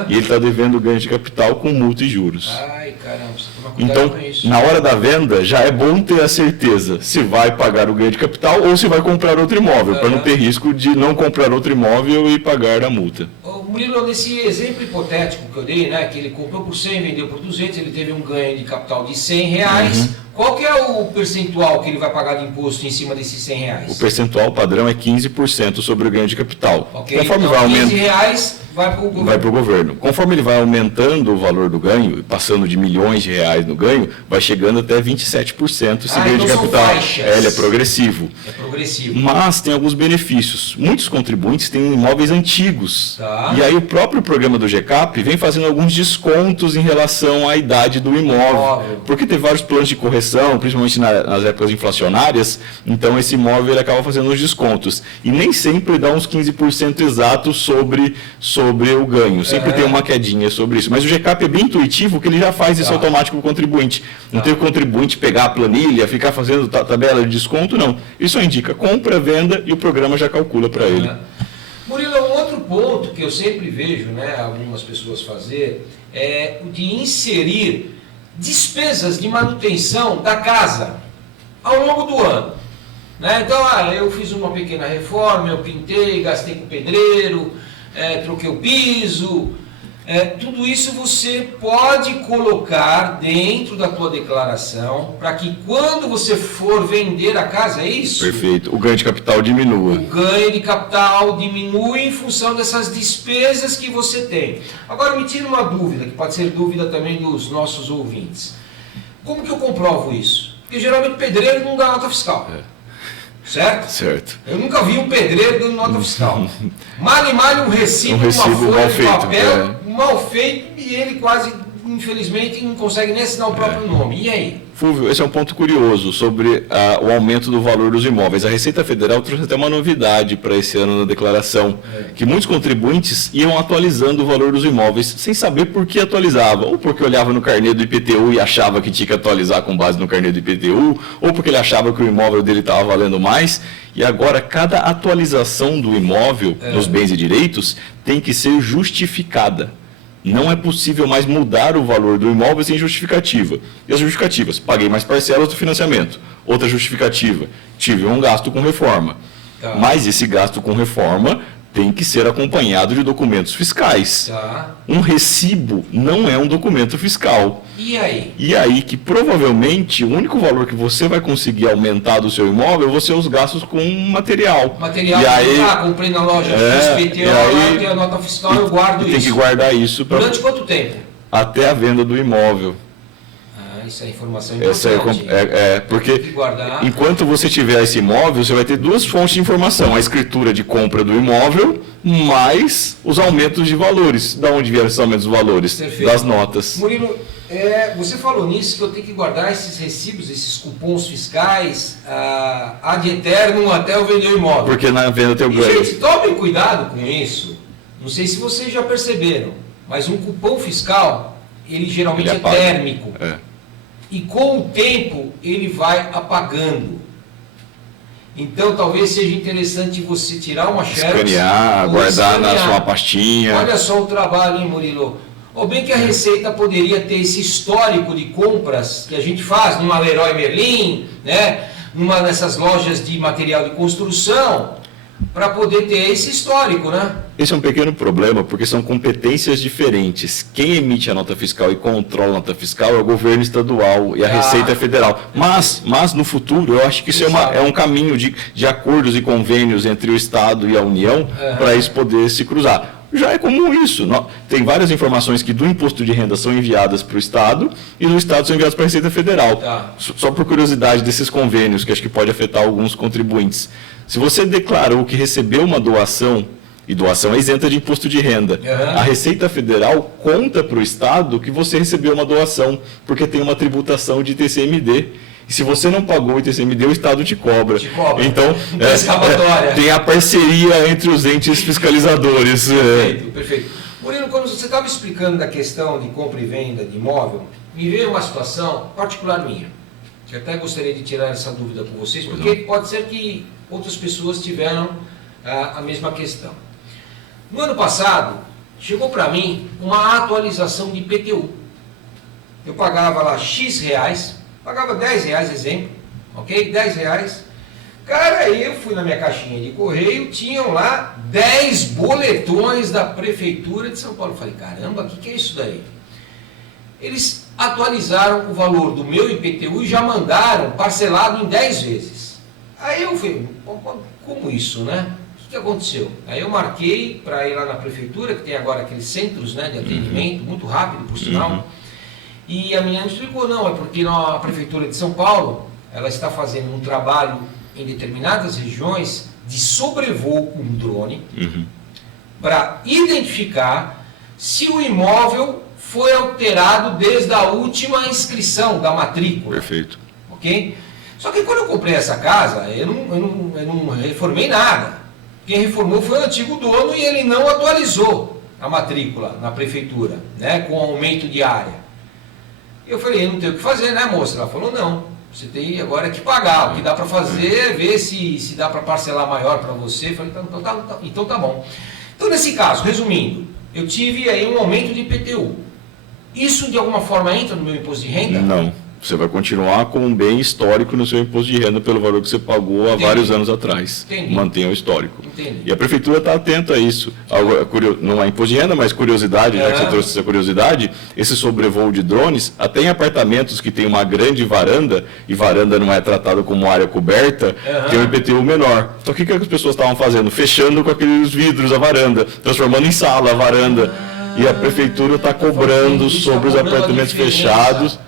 E ele está devendo o ganho de capital com multa e juros. Ai, caramba, você toma cuidado então, com isso. na hora da venda, já é bom ter a certeza se vai pagar o ganho de capital ou se vai comprar outro imóvel, para não ter risco de não comprar outro imóvel e pagar a multa. Murilo, nesse exemplo hipotético que eu dei, né, que ele comprou por 100, vendeu por 200, ele teve um ganho de capital de R$100, qual que é o percentual que ele vai pagar de imposto em cima desses R$100? O percentual padrão é 15% sobre o ganho de capital. Conforme então, vai aumentando, R$15 vai para o governo. Vai para o governo. Conforme ele vai aumentando o valor do ganho, passando de milhões de reais no ganho, vai chegando até 27% esse ganho então de capital. São faixas. Ele é progressivo. É progressivo. Mas tem alguns benefícios. Muitos contribuintes têm imóveis antigos. E aí o próprio programa do GCAP vem fazendo alguns descontos em relação à idade do imóvel. Porque tem vários planos de correção, principalmente nas épocas inflacionárias, então esse imóvel ele acaba fazendo os descontos. E nem sempre dá uns 15% exatos sobre o ganho. Sempre tem uma quedinha sobre isso. Mas o GCAP é bem intuitivo, que ele já faz isso automático para o contribuinte. Não tem o contribuinte pegar a planilha, ficar fazendo tabela de desconto, não. Ele só indica compra, venda e o programa já calcula para ele. Murilo, um outro ponto que eu sempre vejo, né, algumas pessoas fazer é o de inserir despesas de manutenção da casa ao longo do ano. Né? Então, eu fiz uma pequena reforma, eu pintei, gastei com pedreiro, troquei o piso. Tudo isso você pode colocar dentro da tua declaração para que quando você for vender a casa, é isso? Perfeito. O ganho de capital diminua. O ganho de capital diminui em função dessas despesas que você tem. Agora me tira uma dúvida, que pode ser dúvida também dos nossos ouvintes. Como que eu comprovo isso? Porque geralmente pedreiro não dá nota fiscal. Certo? Certo. Eu nunca vi um pedreiro dando nota fiscal. Mal e mal um recibo, uma recibo folha mal de feito, papel, mal feito, e ele quase, infelizmente, não consegue nem assinar o próprio nome. E aí? Fulvio, esse é um ponto curioso sobre o aumento do valor dos imóveis. A Receita Federal trouxe até uma novidade para esse ano na declaração, que muitos contribuintes iam atualizando o valor dos imóveis sem saber por que atualizava, ou porque olhava no carnê do IPTU e achava que tinha que atualizar com base no carnê do IPTU, ou porque ele achava que o imóvel dele estava valendo mais. E agora, cada atualização do imóvel nos bens e direitos tem que ser justificada. Não é possível mais mudar o valor do imóvel sem justificativa. E as justificativas? Paguei mais parcelas do financiamento. Outra justificativa? Tive um gasto com reforma. Tá. Mas esse gasto com reforma tem que ser acompanhado de documentos fiscais. Tá. Um recibo não é um documento fiscal. E aí? E aí que provavelmente o único valor que você vai conseguir aumentar do seu imóvel vão ser os gastos com material. Material, e aí, comprei na loja XPTO, e aí, tem a nota fiscal, eu guardo e isso. tem que guardar isso Durante quanto tempo? até a venda do imóvel. Isso é informação Essa importante. porque Tem que guardar. enquanto você tiver esse imóvel, você vai ter duas fontes de informação: a escritura de compra do imóvel, mais os aumentos de valores. Da onde vieram esses aumentos de valores? Perfeito. Das notas. Murilo, você falou nisso, que eu tenho que guardar esses recibos, esses cupons fiscais ad eternum até eu vender o imóvel. Porque na venda tem o E, ganho. gente, tomem cuidado com isso. Não sei se vocês já perceberam, mas um cupom fiscal, ele geralmente Ele é apaga. térmico. É. E com o tempo ele vai apagando. Então talvez seja interessante você tirar uma xerox, Escanear, ou guardar na escanear. sua pastinha. Olha só o trabalho, hein, Murilo? Ou bem que a Receita poderia ter esse histórico de compras que a gente faz numa Leroy Merlin, né? Numa dessas lojas de material de construção, para poder ter esse histórico, né? Esse é um pequeno problema, porque são competências diferentes. Quem emite a nota fiscal e controla a nota fiscal é o governo estadual e a Receita Federal. Mas no futuro, eu acho que isso é um caminho de acordos e convênios entre o Estado e a União para isso poder se cruzar. Já é comum isso. Tem várias informações que do imposto de renda são enviadas para o Estado e do Estado são enviadas para a Receita Federal. Tá. Só por curiosidade desses convênios, que acho que pode afetar alguns contribuintes. Se você declarou que recebeu uma doação, e doação é isenta de imposto de renda, a Receita Federal conta para o Estado que você recebeu uma doação, porque tem uma tributação de ITCMD. E se você não pagou o ITCMD, o Estado te cobra. Então, tem a parceria entre os entes fiscalizadores. Perfeito, perfeito. Murilo, quando você estava explicando da questão de compra e venda de imóvel, me veio uma situação particular minha, que até gostaria de tirar essa dúvida com vocês, porque pode ser que outras pessoas tiveram a mesma questão. No ano passado, chegou para mim uma atualização de IPTU. Eu pagava lá X reais, pagava 10 reais, exemplo, ok? 10 reais. Cara, aí eu fui na minha caixinha de correio, tinham lá 10 boletões da Prefeitura de São Paulo. Eu falei, caramba, o que é isso daí? Eles atualizaram o valor do meu IPTU e já mandaram parcelado em 10 vezes. Aí eu falei, como isso, né? O que aconteceu? Aí eu marquei para ir lá na Prefeitura, que tem agora aqueles centros, né, de atendimento, muito rápido, por sinal. E a menina me explicou, não, é porque a Prefeitura de São Paulo, ela está fazendo um trabalho em determinadas regiões de sobrevoo com drone para identificar se o imóvel foi alterado desde a última inscrição da matrícula. Perfeito. Ok? Só que quando eu comprei essa casa, eu não reformei nada. Quem reformou foi o antigo dono e ele não atualizou a matrícula na Prefeitura, né, com aumento de área. Eu falei, eu não tenho o que fazer, né, moça? Ela falou, não, você tem agora que pagar. O que dá para fazer é ver se dá para parcelar maior para você. Eu falei, então tá bom. Então, nesse caso, resumindo, eu tive aí um aumento de IPTU. Isso, de alguma forma, entra no meu imposto de renda? Não. Você vai continuar com um bem histórico no seu imposto de renda pelo valor que você pagou há vários anos atrás. Mantenha o histórico. E a prefeitura está atenta a isso. Não é imposto de renda, mas curiosidade, já que você trouxe essa curiosidade, esse sobrevoo de drones, até em apartamentos que tem uma grande varanda, e varanda não é tratado como área coberta, tem um IPTU menor. Então o que as pessoas estavam fazendo? Fechando com aqueles vidros a varanda, transformando em sala a varanda. E a prefeitura está cobrando sobre os apartamentos fechados,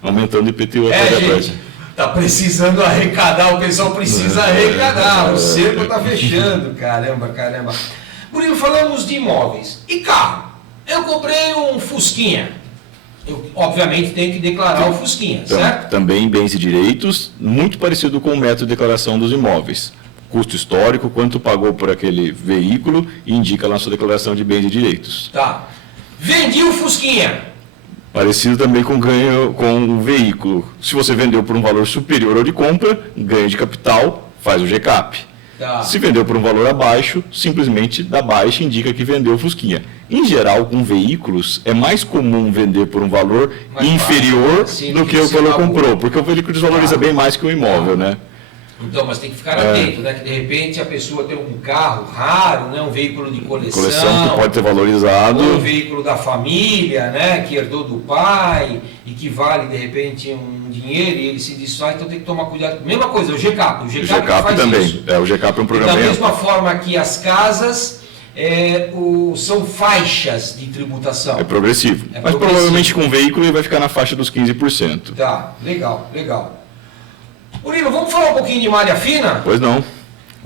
aumentando o IPTU até gente, tá precisando arrecadar, o pessoal precisa arrecadar, o cerco tá fechando, caramba. Murilo, falamos de imóveis. E carro? Eu comprei um Fusquinha. Eu, obviamente, tenho que declarar o Fusquinha, certo? Também bens e direitos, muito parecido com o método de declaração dos imóveis. Custo histórico, quanto pagou por aquele veículo, e indica lá na sua declaração de bens e direitos. Tá. Vendi o Fusquinha. Parecido também com ganho com o veículo. Se você vendeu por um valor superior ao de compra, ganho de capital, faz o GCAP. Tá. Se vendeu por um valor abaixo, simplesmente dá baixa e indica que vendeu o Fusquinha. Em geral, com veículos, é mais comum vender por um valor inferior do que o que ela comprou, porque o veículo desvaloriza bem mais que o imóvel, né? Então, mas tem que ficar atento, né? Que de repente a pessoa tem um carro raro, né? Um veículo de coleção que pode ter valorizado. Ou um veículo da família, né? Que herdou do pai e que vale de repente um dinheiro e ele se desfaz, então tem que tomar cuidado. Mesma coisa, o GCAP. O GCAP faz também. isso. O GCAP é um programa. Da mesma forma que as casas são faixas de tributação. É progressivo. Mas provavelmente com o veículo ele vai ficar na faixa dos 15%. Tá, legal. Murilo, vamos falar um pouquinho de malha fina? Pois não.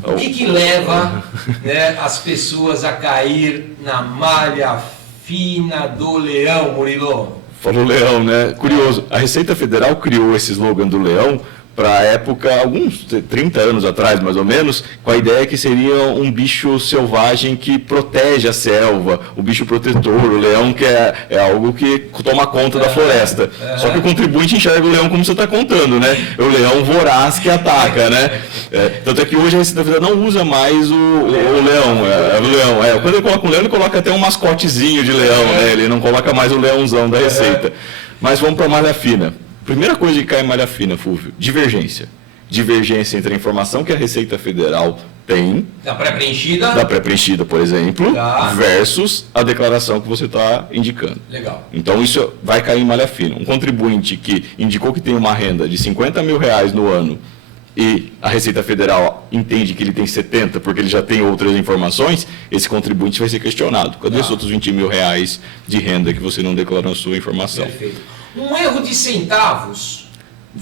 O que leva, né, as pessoas a cair na malha fina do leão, Murilo? Falou leão, né? Curioso. A Receita Federal criou esse slogan do leão para a época, alguns 30 anos atrás, mais ou menos, com a ideia que seria um bicho selvagem que protege a selva, o bicho protetor, o leão que é algo que toma conta da floresta. Só que o contribuinte enxerga o leão como você está contando, né? O leão voraz que ataca, né? Tanto é que hoje a Receita Federal não usa mais o leão. Quando ele coloca um leão, ele coloca até um mascotezinho de leão, né? Ele não coloca mais o leãozão da Receita. Mas vamos para a malha fina. Primeira coisa que cai em malha fina, Fúvio, divergência. Divergência entre a informação que a Receita Federal tem, da pré-preenchida, por exemplo, versus a declaração que você está indicando. Legal. Então isso vai cair em malha fina. Um contribuinte que indicou que tem uma renda de R$50 mil no ano e a Receita Federal entende que ele tem 70 porque ele já tem outras informações, esse contribuinte vai ser questionado. Cadê os outros R$20 mil de renda que você não declarou na sua informação? Perfeito. Um erro de centavos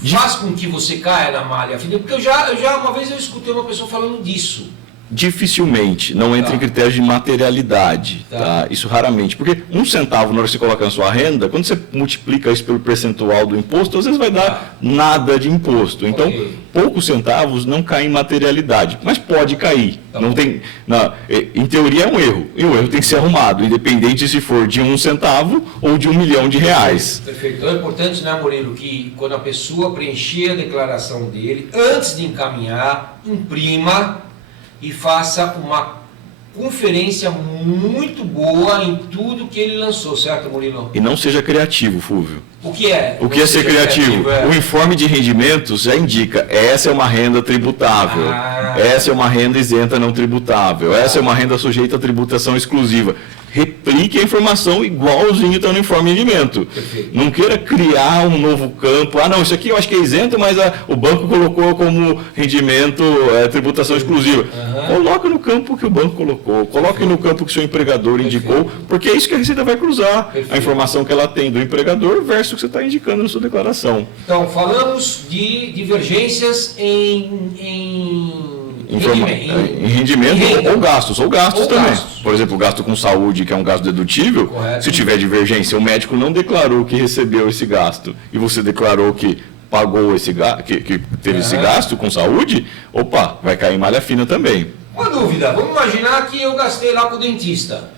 faz com que você caia na malha fina, porque uma vez eu escutei uma pessoa falando disso. Dificilmente, não entra em critérios de materialidade, tá? Isso raramente, porque um centavo na hora que você coloca na sua renda, quando você multiplica isso pelo percentual do imposto, às vezes vai dar nada de imposto. Então, poucos centavos não caem em materialidade, mas pode cair. Em teoria é um erro, e o erro tem que ser arrumado, independente se for de R$1 centavo ou de R$1 milhão. Perfeito. Então é importante, né, Murilo, que quando a pessoa preencher a declaração dele, antes de encaminhar, imprima e faça uma conferência muito boa em tudo que ele lançou, certo, Murilo? E não seja criativo, Fúvio. O que é? O que é ser criativo? O informe de rendimentos já indica, essa é uma renda tributável, essa é uma renda isenta não tributável, essa é uma renda sujeita a tributação exclusiva. Replique a informação igualzinho está no informe de rendimento. Perfeito. Não queira criar um novo campo. Não, isso aqui eu acho que é isento, mas o banco colocou como rendimento tributação exclusiva. Coloca no campo que o banco colocou, coloque no campo que o seu empregador indicou, porque é isso que a Receita vai cruzar. A informação que ela tem do empregador versus o que você está indicando na sua declaração. Então, falamos de divergências em rendimento ou gastos também. Por exemplo, o gasto com saúde, que é um gasto dedutível, correto. Se tiver divergência, o médico não declarou que recebeu esse gasto e você declarou que pagou esse que teve esse gasto com saúde, vai cair em malha fina também. Uma dúvida, vamos imaginar que eu gastei lá com o dentista,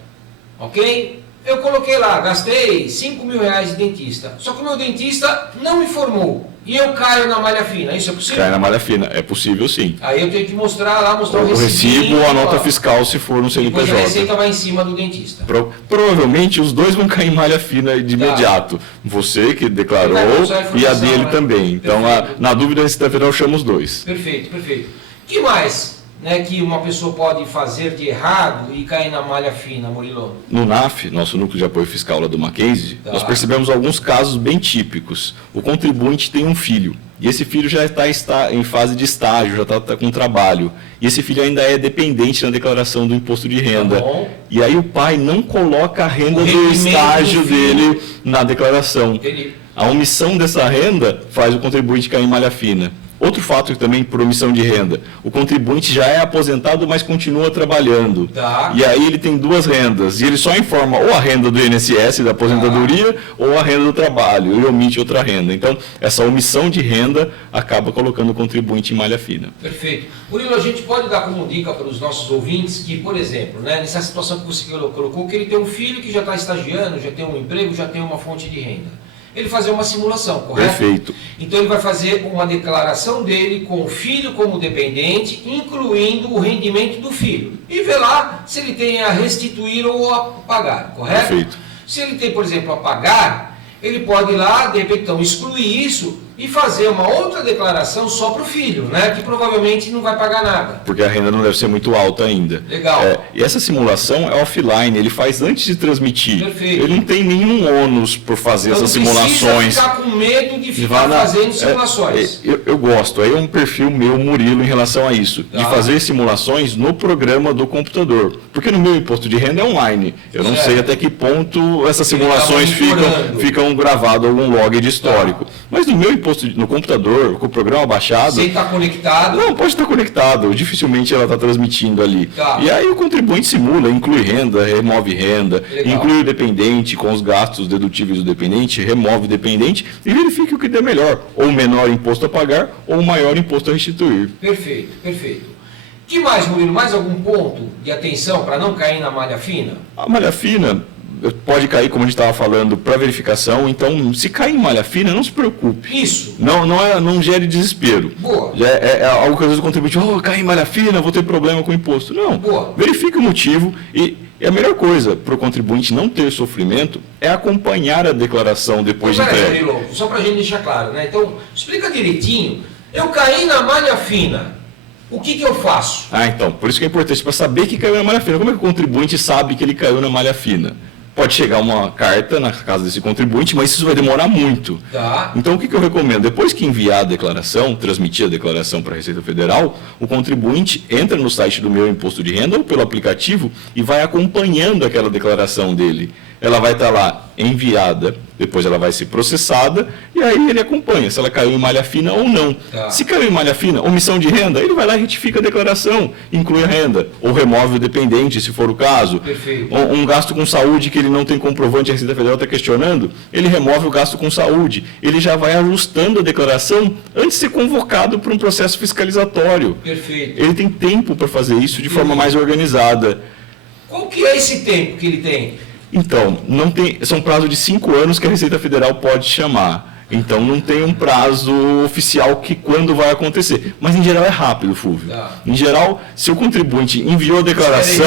ok? eu coloquei lá, gastei 5 mil reais de dentista, só que o meu dentista não me formou e eu caio na malha fina, isso é possível? Cai na malha fina, é possível sim. Aí eu tenho que mostrar o O recibo ou a nota fiscal se for no Depois a CNPJ. receita vai em cima do dentista. Provavelmente os dois vão cair em malha fina de imediato. Você que declarou e a dele também. Então, na dúvida, a Receita Federal chama os dois. Perfeito, perfeito. O que mais, né, que uma pessoa pode fazer de errado e cair na malha fina, Murilo? No NAF, nosso Núcleo de Apoio Fiscal lá do Mackenzie, nós percebemos alguns casos bem típicos. O contribuinte tem um filho, e esse filho já está em fase de estágio, já está com trabalho, e esse filho ainda é dependente na declaração do imposto de renda. bom. E aí o pai não coloca a renda O do rendimento estágio do filho. dele na declaração. Entendi. A omissão dessa renda faz o contribuinte cair em malha fina. Outro fato também por omissão de renda, o contribuinte já é aposentado, mas continua trabalhando. Tá. E aí ele tem duas rendas, e ele só informa ou a renda do INSS, da aposentadoria, ou a renda do trabalho, e omite outra renda. Então, essa omissão de renda acaba colocando o contribuinte em malha fina. Perfeito. Murilo, a gente pode dar como dica para os nossos ouvintes que, por exemplo, né, nessa situação que você colocou, que ele tem um filho que já está estagiando, já tem um emprego, já tem uma fonte de renda. Ele fazer uma simulação, correto? Perfeito. Então ele vai fazer uma declaração dele com o filho como dependente, incluindo o rendimento do filho. E ver lá se ele tem a restituir ou a pagar, correto? Perfeito. Se ele tem, por exemplo, a pagar, ele pode ir lá, de repente, então, excluir isso e fazer uma outra declaração só para o filho, né? Que provavelmente não vai pagar nada. Porque a renda não deve ser muito alta ainda. Legal. E essa simulação é offline, ele faz antes de transmitir. Perfeito. Ele não tem nenhum ônus por fazer Então essas não precisa simulações. ficar com medo de ficar fazendo simulações. Eu gosto, aí é um perfil meu, Murilo, em relação a isso, de Tá. fazer simulações no programa do computador. Porque no meu imposto de renda é online. Eu não Certo. sei até que ponto essas Ele simulações tá monitorando. ficam gravadas algum log de histórico. Mas no meu imposto, no computador, com o programa baixado, Sem estar conectado. não, pode estar conectado, dificilmente ela está transmitindo ali. Tá. E aí o contribuinte simula, inclui renda, remove renda, Legal. inclui o dependente com os gastos dedutíveis do dependente, remove o dependente e verifique o que der melhor, ou o menor imposto a pagar, ou o maior imposto a restituir. Perfeito, perfeito. Que mais, Murilo? Mais algum ponto de atenção para não cair na malha fina? A malha fina pode cair, como a gente estava falando, para verificação, então se cair em malha fina, não se preocupe. Isso. Não gere desespero. Boa. Já é algo que às vezes o contribuinte, cair em malha fina, vou ter problema com o imposto. Não. Boa. Verifique o motivo e a melhor coisa para o contribuinte não ter sofrimento é acompanhar a declaração depois de Peraí, entregue. Murilo, só para a gente deixar claro, né? Então, explica direitinho. Eu caí na malha fina. O que eu faço? Então, por isso que é importante, para saber que caiu na malha fina. Como é que o contribuinte sabe que ele caiu na malha fina? Pode chegar uma carta na casa desse contribuinte, mas isso vai demorar muito. Tá. Então, o que eu recomendo? Depois que enviar a declaração, transmitir a declaração para a Receita Federal, o contribuinte entra no site do Meu Imposto de Renda ou pelo aplicativo e vai acompanhando aquela declaração dele. Ela vai estar lá enviada, depois ela vai ser processada e aí ele acompanha se ela caiu em malha fina ou não. Tá. Se caiu em malha fina, omissão de renda, ele vai lá e retifica a declaração, inclui a renda, ou remove o dependente, se for o caso. Perfeito. Um gasto com saúde que ele não tem comprovante, a Receita Federal está questionando, ele remove o gasto com saúde. Ele já vai ajustando a declaração antes de ser convocado para um processo fiscalizatório. Perfeito. Ele tem tempo para fazer isso de forma mais organizada. Qual que é esse tempo que ele tem? Então, não tem, são prazo de 5 anos que a Receita Federal pode chamar. Então, não tem um prazo oficial que quando vai acontecer. Mas, em geral, é rápido, Fulvio. Tá. Em geral, se o contribuinte enviou a declaração,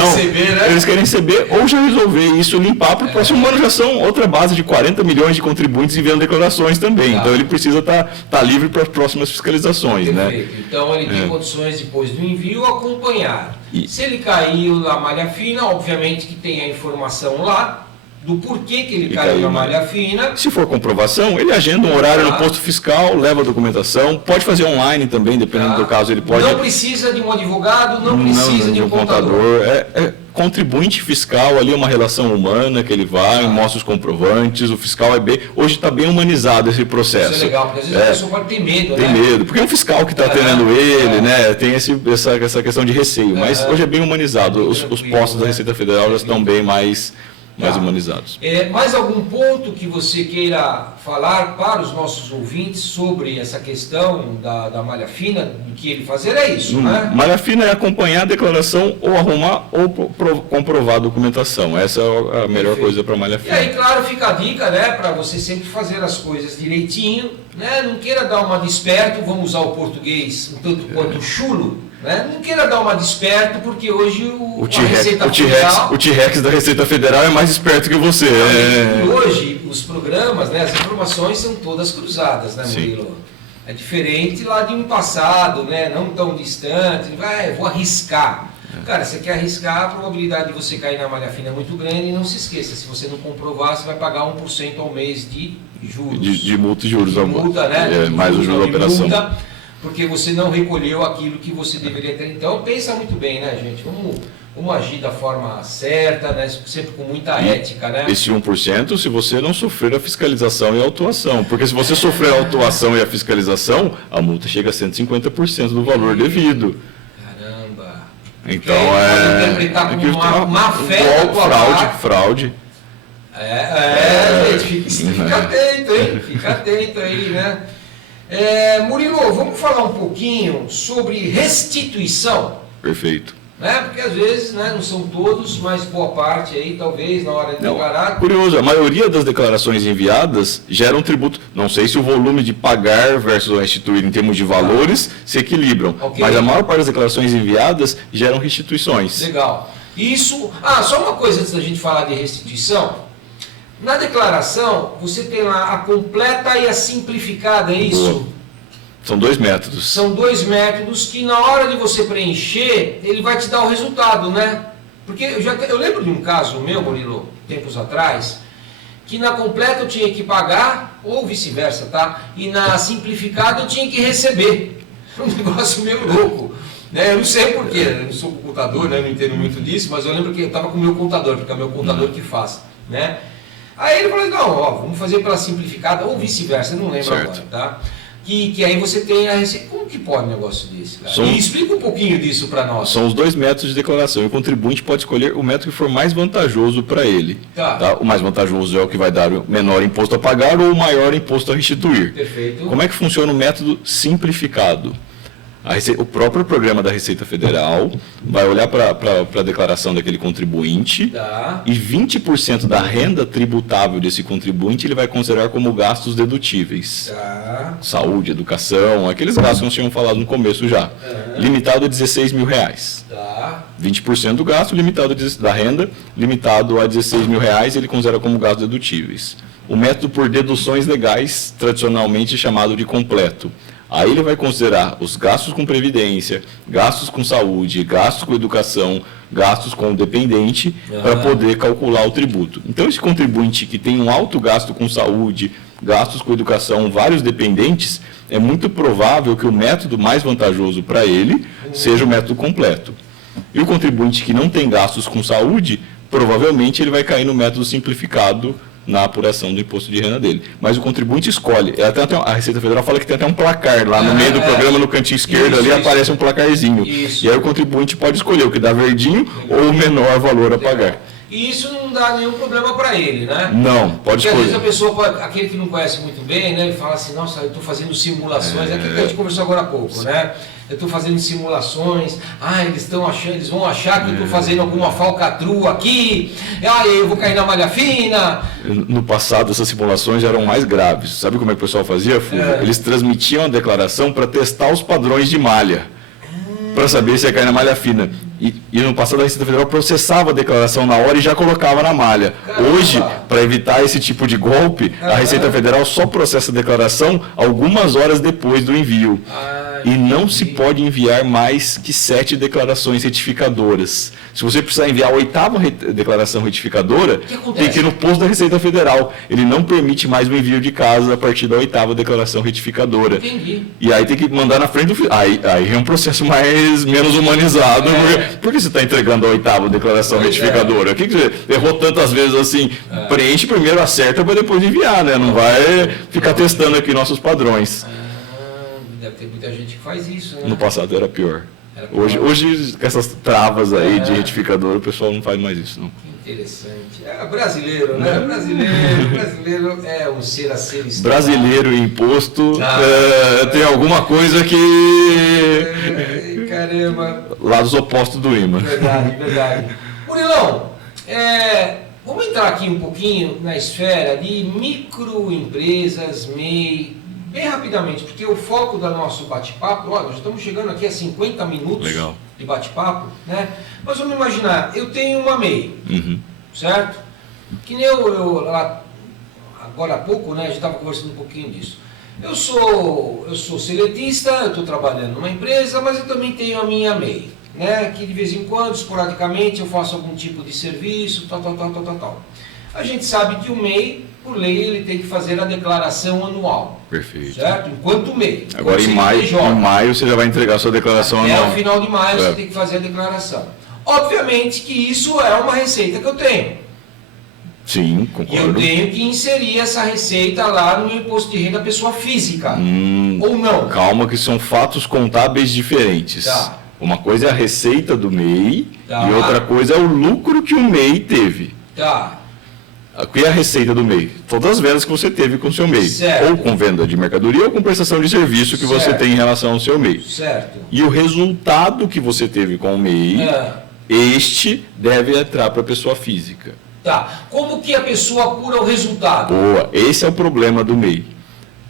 eles querem receber ou já resolver isso, limpar, para o próximo ano já são outra base de 40 milhões de contribuintes enviando declarações também. Tá. Então, ele precisa estar livre para as próximas fiscalizações. Perfeito. Né? Então ele tem condições, depois do envio, acompanhar. E- Se ele caiu na malha fina, obviamente que tem a informação lá do porquê que ele caiu na malha fina. Se for comprovação, ele agenda um horário no posto fiscal, leva a documentação, pode fazer online também, dependendo Tá? do caso, ele pode... Não precisa de um advogado, não precisa de um contador. Contribuinte fiscal, ali é uma relação humana que ele vai, mostra os comprovantes, o fiscal é bem... Hoje está bem humanizado esse processo. Isso é legal, porque às vezes a pessoa pode ter medo, Tem né? medo, porque é um fiscal que está atendendo ele, né? Tem essa questão de receio, mas hoje é bem humanizado. Os postos da Receita Federal já estão bem mais mais humanizados. Mais algum ponto que você queira falar para os nossos ouvintes sobre essa questão da malha fina, do que ele fazer? É isso, né? Malha fina é acompanhar a declaração ou arrumar ou comprovar a documentação. Essa é a melhor coisa para malha E fina. aí, claro, fica a dica, né, para você sempre fazer as coisas direitinho, né? Não queira dar uma de esperto, vamos usar o português um tanto quanto chulo, né? Não queira dar uma de esperto, porque hoje o T-Rex da Receita Federal é mais esperto que você. E hoje, os programas, né, as informações são todas cruzadas, né, Murilo? É diferente lá de um passado, né, não tão distante. Vou arriscar. Cara, você quer arriscar, a probabilidade de você cair na malha fina é muito grande. E não se esqueça, se você não comprovar, você vai pagar 1% ao mês de juros. De multa e juros. De multa, né? Mais o juro da operação. Multa, porque você não recolheu aquilo que você deveria ter. Então, pensa muito bem, né, gente? Vamos agir da forma certa, né? Sempre com muita ética, né? Esse 1% se você não sofrer a fiscalização e a autuação. Porque se você sofrer a autuação e a fiscalização, a multa chega a 1150% do valor devido. Caramba! Então pode interpretar como uma má fé da tua parte. Fraude. Gente, fica atento, hein? Fica atento aí, né? Murilo, vamos falar um pouquinho sobre restituição. Perfeito. Né? Porque às vezes, né, não são todos, mas boa parte aí, talvez, na hora de declarar. Curioso, a maioria das declarações enviadas geram tributo. Não sei se o volume de pagar versus restituir em termos de valores se equilibram, mas a maior parte das declarações enviadas geram restituições. Legal. Isso. Só uma coisa antes da gente falar de restituição. Na declaração, você tem lá a completa e a simplificada, é isso? Boa. São 2 métodos. São 2 métodos que na hora de você preencher, ele vai te dar o resultado, né? Porque eu lembro de um caso meu, Murilo, tempos atrás, que na completa eu tinha que pagar, ou vice-versa, tá? E na simplificada eu tinha que receber. Um negócio meio louco. Né? Eu não sei porquê, eu não sou contador, né? Não entendo muito disso, mas eu lembro que eu estava com o meu contador, porque é o meu contador que faz, né? Aí ele falou, não, vamos fazer pela simplificada, ou vice-versa, eu não lembro agora, tá? Que aí você tem a receita. Como que pode um negócio desse, cara? E explica um pouquinho disso para nós. São os 2 métodos de declaração. E o contribuinte pode escolher o método que for mais vantajoso para ele. Tá? O mais vantajoso é o que vai dar o menor imposto a pagar ou o maior imposto a restituir. Perfeito. Como é que funciona o método simplificado? O próprio programa da Receita Federal vai olhar para a declaração daquele contribuinte e 20% da renda tributável desse contribuinte ele vai considerar como gastos dedutíveis. Saúde, educação, aqueles gastos que nós tínhamos falado no começo já. Limitado a R$16 mil. 20% do gasto limitado da renda, limitado a R$16 mil, ele considera como gastos dedutíveis. O método por deduções legais, tradicionalmente chamado de completo. Aí ele vai considerar os gastos com previdência, gastos com saúde, gastos com educação, gastos com o dependente, para poder calcular o tributo. Então, esse contribuinte que tem um alto gasto com saúde, gastos com educação, vários dependentes, é muito provável que o método mais vantajoso para ele seja o método completo. E o contribuinte que não tem gastos com saúde, provavelmente ele vai cair no método simplificado, na apuração do imposto de renda dele. Mas o contribuinte escolhe. A Receita Federal fala que tem até um placar lá no meio do programa, no cantinho esquerdo, ali aparece um placarzinho. E aí o contribuinte pode escolher o que dá verdinho ou o menor valor a pagar. E isso não dá nenhum problema para ele, né? Não, pode escolher. Porque às vezes a pessoa, aquele que não conhece muito bem, né, ele fala assim, nossa, eu estou fazendo simulações, é aquilo que a gente conversou agora há pouco, né? Eu estou fazendo simulações, eles vão achar que eu estou fazendo alguma falcatrua aqui, eu vou cair na malha fina. No passado, essas simulações eram mais graves. Sabe como é que o pessoal fazia, Fulvio? Eles transmitiam a declaração para testar os padrões de malha, para saber se ia cair na malha fina. E no passado a Receita Federal processava a declaração na hora e já colocava na malha. Caramba. Hoje, para evitar esse tipo de golpe, a Receita Federal só processa a declaração algumas horas depois do envio. E não se pode enviar mais que 7 declarações retificadoras. Se você precisar enviar a 8ª declaração retificadora, tem que ir no posto da Receita Federal. Ele não permite mais o envio de casa a partir da 8ª declaração retificadora. Entendi. E aí tem que mandar na frente do... Aí é um processo menos humanizado. Por que você está entregando a 8ª declaração retificadora? O que você errou tantas vezes assim? Preenche primeiro, acerta para depois enviar, né? Não vai ficar testando aqui nossos padrões. Deve ter muita gente que faz isso, né? No passado era pior. Hoje, com essas travas aí de retificador, o pessoal não faz mais isso, não. Interessante. É brasileiro, né? Brasileiro é um ser a ser estudado. Brasileiro e imposto tem alguma coisa que... Caramba. Lados opostos do imã. Verdade. Murilão, vamos entrar aqui um pouquinho na esfera de microempresas, MEI, bem rapidamente, porque o foco do nosso bate-papo, olha, já estamos chegando aqui a 50 minutos de bate-papo, né? Mas vamos imaginar, eu tenho uma MEI, certo? Que nem eu lá, agora há pouco, né, a gente estava conversando um pouquinho disso. Eu sou seletista, eu estou trabalhando numa empresa, mas eu também tenho a minha MEI, né? Que de vez em quando, esporadicamente, eu faço algum tipo de serviço, tal. A gente sabe que o MEI, por lei, ele tem que fazer a declaração anual. Perfeito. Certo? Enquanto MEI. Agora em maio você já vai entregar a sua declaração anual. Até o final de maio você tem que fazer a declaração. Obviamente que isso é uma receita que eu tenho. Sim, E concordo. eu tenho que inserir essa receita lá no meu imposto de renda pessoa física. Ou não? Calma que são fatos contábeis diferentes. Tá. Uma coisa é a receita do MEI Tá. e outra coisa é o lucro que o MEI teve. Tá. O que é a receita do MEI? Todas as vendas que você teve com o seu MEI. Certo. Ou com venda de mercadoria ou com prestação de serviço que você Certo. tem em relação ao seu MEI. Certo. E o resultado que você teve com o MEI, este deve entrar para a pessoa física. Tá. Como que a pessoa apura o resultado? Boa, esse é o problema do MEI.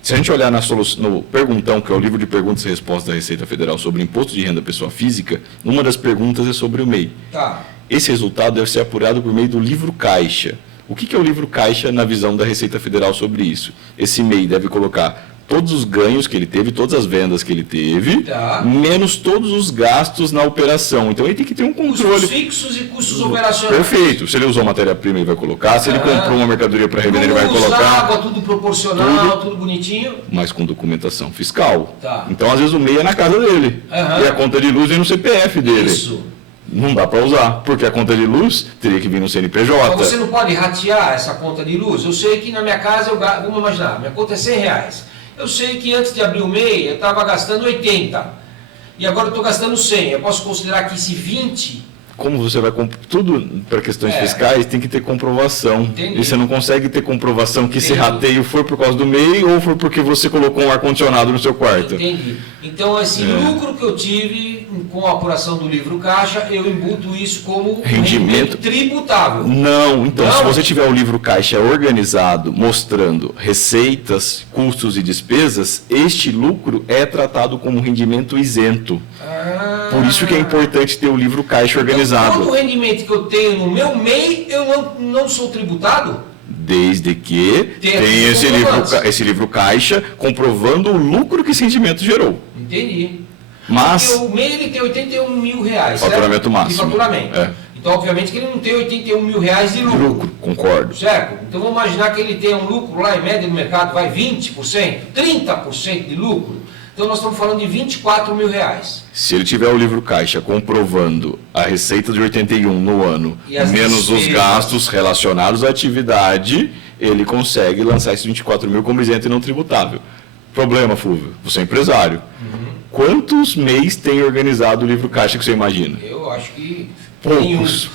Se a gente olhar no Perguntão, que é o livro de perguntas e respostas da Receita Federal sobre imposto de renda pessoa física, uma das perguntas é sobre o MEI. Tá. Esse resultado deve ser apurado por meio do livro caixa. O que é o livro caixa na visão da Receita Federal sobre isso? Esse MEI deve colocar todos os ganhos que ele teve, todas as vendas que ele teve, Tá. menos todos os gastos na operação. Então ele tem que ter um controle. Custos fixos e custos operacionais. Perfeito. Se ele usou matéria-prima, ele vai colocar. Se ele comprou uma mercadoria para revender, ele vai Luz, colocar. água, tudo proporcional, tudo bonitinho. Mas com documentação fiscal. Tá. Então, às vezes, o MEI é na casa dele. E a conta de luz vem no CPF dele. Isso. Não dá para usar, porque a conta de luz teria que vir no CNPJ. Mas você não pode ratear essa conta de luz? Eu sei que na minha casa, vamos imaginar, minha conta é R$100. Eu sei que antes de abrir o MEI, eu estava gastando 80. E agora eu estou gastando 100. Eu posso considerar que esse 20... Como você vai... Tudo para questões fiscais tem que ter comprovação. Entendi. E você não consegue ter comprovação que esse Entendi. rateio foi por causa do MEI ou foi porque você colocou um ar-condicionado no seu quarto. Entendi. Então, esse lucro que eu tive com a apuração do livro caixa, eu imbuto isso como rendimento tributável. Não, então, Não? se você tiver o livro caixa organizado, mostrando receitas, custos e despesas, este lucro é tratado como rendimento isento. Por isso que é importante ter o livro caixa organizado. Todo o rendimento que eu tenho no meu MEI, eu não sou tributado? Desde que Tem tenha esse esse livro caixa comprovando o lucro que esse rendimento gerou. Entendi. Mas Porque o MEI ele tem R$81 mil, Faturamento certo? máximo. De faturamento. É. Então, obviamente, que ele não tem R$81 mil de lucro. concordo. Certo? Então, vamos imaginar que ele tenha um lucro lá, em média, no mercado, vai 20%, 30% de lucro. Então, nós estamos falando de R$24 mil. Se ele tiver o livro caixa comprovando a receita de 81 no ano, E as menos os despesas. gastos relacionados à atividade, ele consegue lançar esses 24 mil como isento e não tributável. Problema, Fúvio, você é empresário. Quantos MEIs tem organizado o livro caixa que você imagina? Eu acho que... Poucos.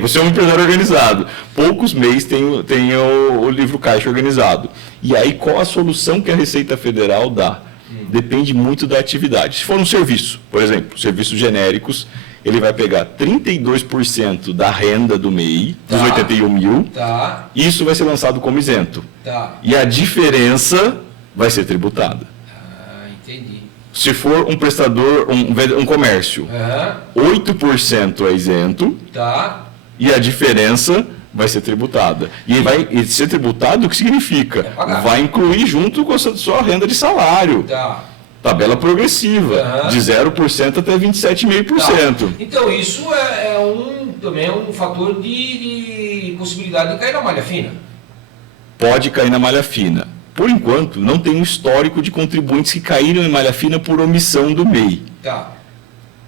Você é um empresário organizado. Poucos MEIs têm o livro caixa organizado. E aí, qual a solução que a Receita Federal dá? Depende muito da atividade. Se for um serviço, por exemplo, serviços genéricos, ele vai pegar 32% da renda do MEI, dos 81 mil, Tá, isso vai ser lançado como isento. tá. E a diferença vai ser tributada. Entendi. Se for um prestador, um comércio, 8% é isento Tá. e a diferença vai ser tributada. E ser tributado, o que significa? pagar. Vai incluir junto com a sua renda de salário. Tá. Tabela progressiva, de 0% até 27,5%. Então, isso também é um fator de possibilidade de cair na malha fina. Pode cair na malha fina. Por enquanto, não tem um histórico de contribuintes que caíram em malha fina por omissão do MEI. Tá.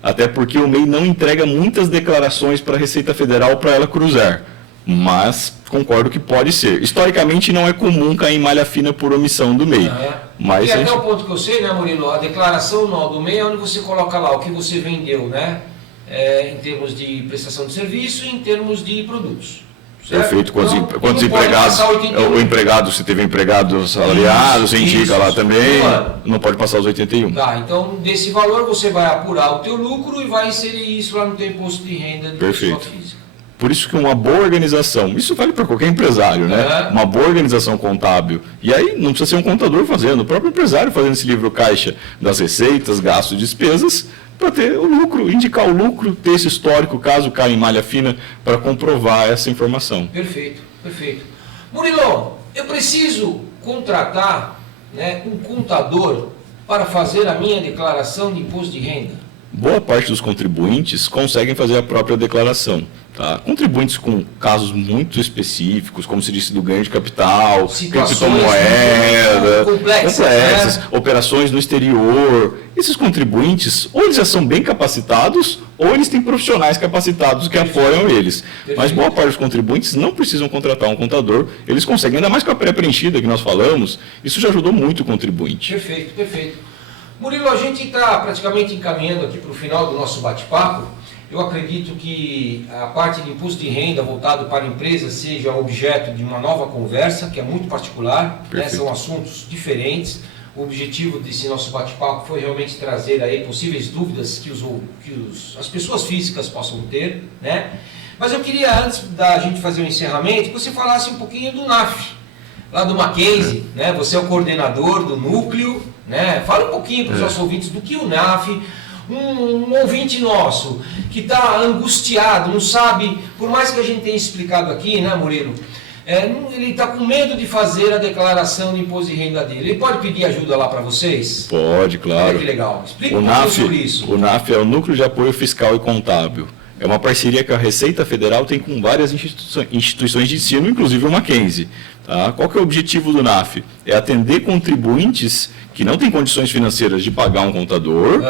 Até porque o MEI não entrega muitas declarações para a Receita Federal para ela cruzar. Mas concordo que pode ser. Historicamente, não é comum cair em malha fina por omissão do MEI. Mas E até o ponto que eu sei, né, Murilo? A declaração anual do MEI é onde você coloca lá o que você vendeu, né? em termos de prestação de serviço e em termos de produtos. Certo? Perfeito. Quantos Então, empregados? não pode passar 81. O empregado, se teve empregado salariado, você indica Isso. lá também, Claro. não pode passar os 81. Tá, então desse valor você vai apurar o teu lucro e vai inserir isso lá no teu imposto de renda de pessoa Perfeito. física. Por isso que uma boa organização, isso vale para qualquer empresário, né? É. Uma boa organização contábil. E aí não precisa ser um contador fazendo, o próprio empresário fazendo esse livro caixa das receitas, gastos e despesas, para ter o lucro, indicar o lucro, ter esse histórico, caso caia em malha fina, para comprovar essa informação. Perfeito, perfeito. Murilo, eu preciso contratar, né, um contador para fazer a minha declaração de imposto de renda. Boa parte dos contribuintes conseguem fazer a própria declaração. Tá? Contribuintes com casos muito específicos, como se disse do ganho de capital, Situações criptomoeda, muito complexas, né? Operações no exterior. Esses contribuintes, ou eles já são bem capacitados, ou eles têm profissionais capacitados que apoiam eles. Mas boa parte dos contribuintes não precisam contratar um contador, eles conseguem, ainda mais com a pré-preenchida que nós falamos, isso já ajudou muito o contribuinte. Perfeito, perfeito. Murilo, a gente está praticamente encaminhando aqui para o final do nosso bate-papo. Eu acredito que a parte de imposto de renda voltado para empresas seja objeto de uma nova conversa, que é muito particular, né? São assuntos diferentes. O objetivo desse nosso bate-papo foi realmente trazer aí possíveis dúvidas que as pessoas físicas possam ter, né? Mas eu queria, antes da gente fazer o encerramento, que você falasse um pouquinho do NAF, lá do Mackenzie, né? Você é o coordenador do núcleo, né? Fala um pouquinho para os nossos ouvintes do que o NAF. Um ouvinte nosso que está angustiado, não sabe, por mais que a gente tenha explicado aqui, né, Murilo? Ele está com medo de fazer a declaração de imposto de renda dele. Ele pode pedir ajuda lá para vocês? Pode, claro. Olha que legal. Explica O um pouquinho NAF, sobre isso. o NAF é o Núcleo de Apoio Fiscal e Contábil. É uma parceria que a Receita Federal tem com várias instituições de ensino, inclusive o Mackenzie. Tá? Qual que é o objetivo do NAF? É atender contribuintes que não têm condições financeiras de pagar um contador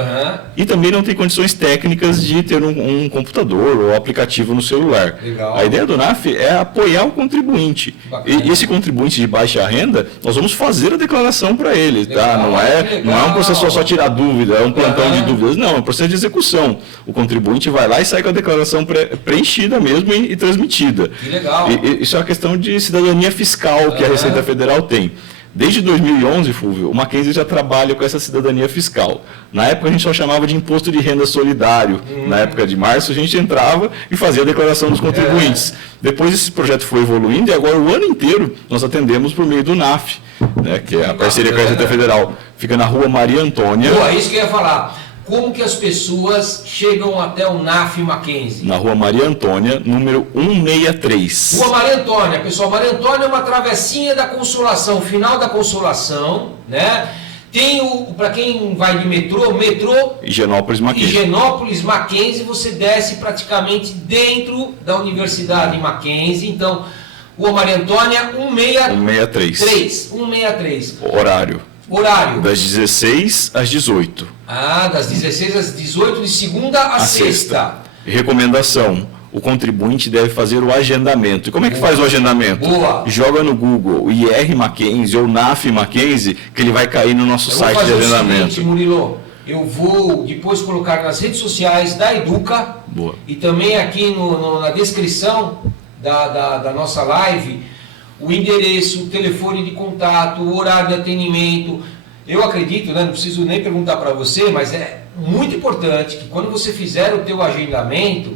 e também não têm condições técnicas de ter um computador ou aplicativo no celular. Legal. A ideia do NAF é apoiar o contribuinte. E esse contribuinte de baixa renda, nós vamos fazer a declaração para ele. Tá? Não é um processo só tirar dúvida, é um plantão de dúvidas. Não, é um processo de execução. O contribuinte vai lá e sai com a declaração preenchida mesmo e transmitida. Que legal. Isso é uma questão de cidadania fiscal que a Receita Federal tem. Desde 2011, Fúvio, o Mackenzie já trabalha com essa cidadania fiscal. Na época a gente só chamava de imposto de renda solidário. Na época de março a gente entrava e fazia a declaração dos contribuintes. Depois esse projeto foi evoluindo e agora o ano inteiro nós atendemos por meio do NAF, né, que é a parceria com a Receita Federal. Fica na Rua Maria Antônia. Boa, isso que eu ia falar. Como que as pessoas chegam até o NAF Mackenzie? Na Rua Maria Antônia, número 163. Rua Maria Antônia, pessoal, Maria Antônia é uma travessinha da Consolação, final da Consolação, né? Tem para quem vai de metrô, Higienópolis Mackenzie. Higienópolis Mackenzie, você desce praticamente dentro da Universidade Mackenzie. Então, Rua Maria Antônia, 163. Horário. Das 16 às 18. Das 16 às 18, de segunda a sexta. Recomendação: o contribuinte deve fazer o agendamento. E como é que faz o agendamento? Boa. Joga no Google o IR Mackenzie ou NAF Mackenzie, que ele vai cair no nosso site de agendamento. Seguinte, Murilo, eu vou depois colocar nas redes sociais da Educa. Boa. E também aqui na descrição da nossa live, o endereço, o telefone de contato, o horário de atendimento. Eu acredito, né, não preciso nem perguntar para você, mas é muito importante que quando você fizer o teu agendamento,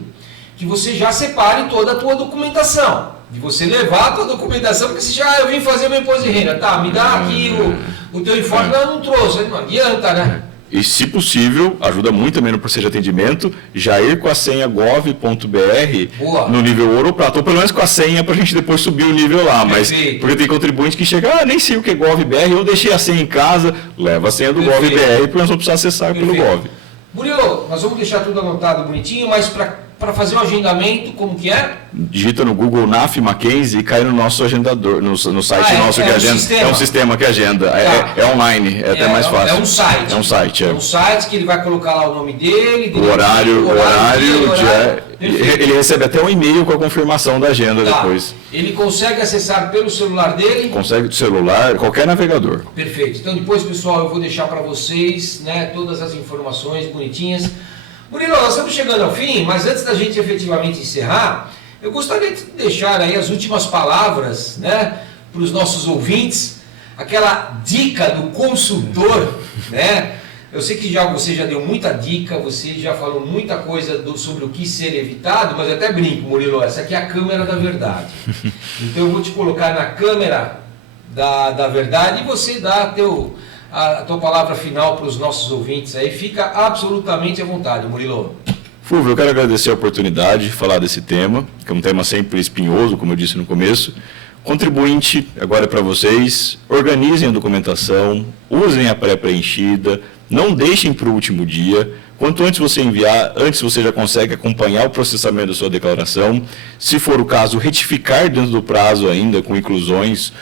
que você já separe toda a tua documentação. De você levar a tua documentação, porque você já, eu vim fazer meu imposto de renda, tá, me dá aqui o teu informe, não trouxe, não adianta, né? E, se possível, ajuda muito também no processo de atendimento, já ir com a senha gov.br no nível ouro ou prata, ou pelo menos com a senha para a gente depois subir o nível lá. Mas porque tem contribuinte que chega, nem sei o que é gov.br, eu deixei a senha em casa, leva a senha do gov.br, porque nós vamos precisar acessar pelo gov. Murilo, nós vamos deixar tudo anotado bonitinho, mas para fazer o agendamento, como que é? Digita no Google NAF Mackenzie e cai no nosso agendador, no site nosso que agenda. É um sistema que agenda, é online, é até mais fácil. É um site. É um site, É um site que ele vai colocar lá o nome dele, o horário, ele recebe até um e-mail com a confirmação da agenda depois. Ele consegue acessar pelo celular dele? Consegue do celular, qualquer navegador. Perfeito. Então depois, pessoal, eu vou deixar para vocês, né, todas as informações bonitinhas. Murilo, nós estamos chegando ao fim, mas antes da gente efetivamente encerrar, eu gostaria de deixar aí as últimas palavras, né, para os nossos ouvintes, aquela dica do consultor, né? Eu sei que você já deu muita dica, você já falou muita coisa sobre o que ser evitado, mas eu até brinco, Murilo, essa aqui é a câmera da verdade. Então eu vou te colocar na câmera da verdade e você dá a tua palavra final para os nossos ouvintes aí. Fica absolutamente à vontade, Murilo. Fulvio, eu quero agradecer a oportunidade de falar desse tema, que é um tema sempre espinhoso, como eu disse no começo. Contribuinte, agora é para vocês, organizem a documentação, usem a pré-preenchida, não deixem para o último dia. Quanto antes você enviar, antes você já consegue acompanhar o processamento da sua declaração. Se for o caso, retificar dentro do prazo ainda, com inclusões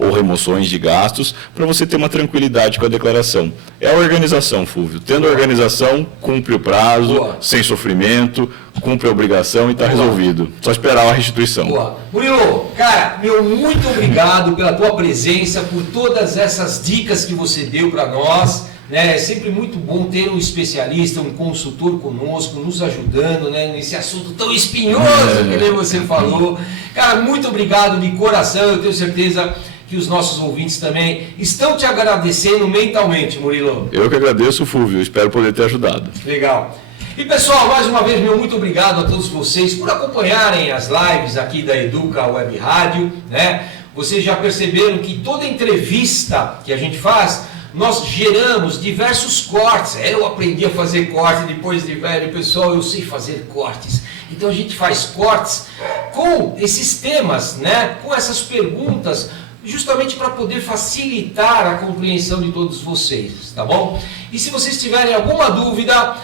ou remoções de gastos, para você ter uma tranquilidade com a declaração. É a organização, Fulvio. Tendo a organização, cumpre o prazo, Boa. sem sofrimento, cumpre a obrigação e está resolvido. Só esperar a restituição. Boa. Murilo, cara, muito obrigado pela tua presença, por todas essas dicas que você deu para nós. É sempre muito bom ter um especialista, um consultor conosco, nos ajudando, né, nesse assunto tão espinhoso que nem você falou. Cara, muito obrigado de coração, eu tenho certeza que os nossos ouvintes também estão te agradecendo mentalmente, Murilo. Eu que agradeço, Fulvio, espero poder ter ajudado. Legal. E pessoal, mais uma vez, muito obrigado a todos vocês por acompanharem as lives aqui da Educa Web Rádio, né? Vocês já perceberam que toda entrevista que a gente faz, nós geramos diversos cortes. Eu aprendi a fazer corte depois de velho, pessoal, eu sei fazer cortes. Então a gente faz cortes com esses temas, né? Com essas perguntas, justamente para poder facilitar a compreensão de todos vocês, tá bom? E se vocês tiverem alguma dúvida,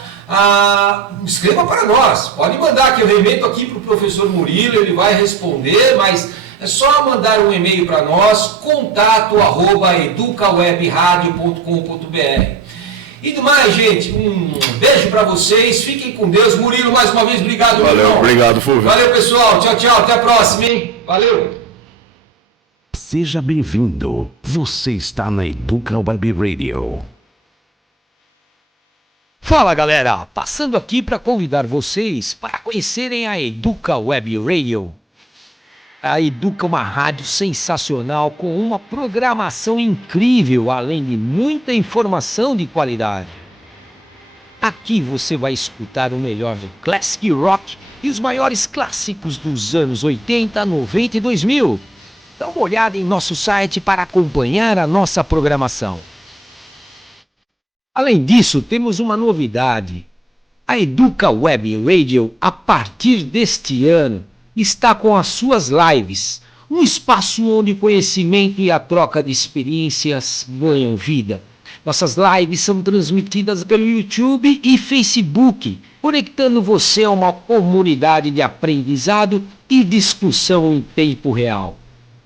escreva para nós. Pode mandar que eu remito aqui para o professor Murilo, ele vai responder, mas é só mandar um e-mail para nós, contato@educawebradio.com.br. E do mais, gente, um beijo para vocês, fiquem com Deus. Murilo, mais uma vez, obrigado. Valeu, irmão. obrigado, Fulvio. Valeu, pessoal. Tchau, tchau. Até a próxima, hein? Valeu. Seja bem-vindo. Você está na Educa Web Radio. Fala galera, passando aqui para convidar vocês para conhecerem a Educa Web Radio. A Educa é uma rádio sensacional com uma programação incrível, além de muita informação de qualidade. Aqui você vai escutar o melhor do classic rock e os maiores clássicos dos anos 80, 90 e 2000. Dá uma olhada em nosso site para acompanhar a nossa programação. Além disso, temos uma novidade. A Educa Web Radio, a partir deste ano, está com as suas lives, um espaço onde o conhecimento e a troca de experiências ganham vida. Nossas lives são transmitidas pelo YouTube e Facebook, conectando você a uma comunidade de aprendizado e discussão em tempo real.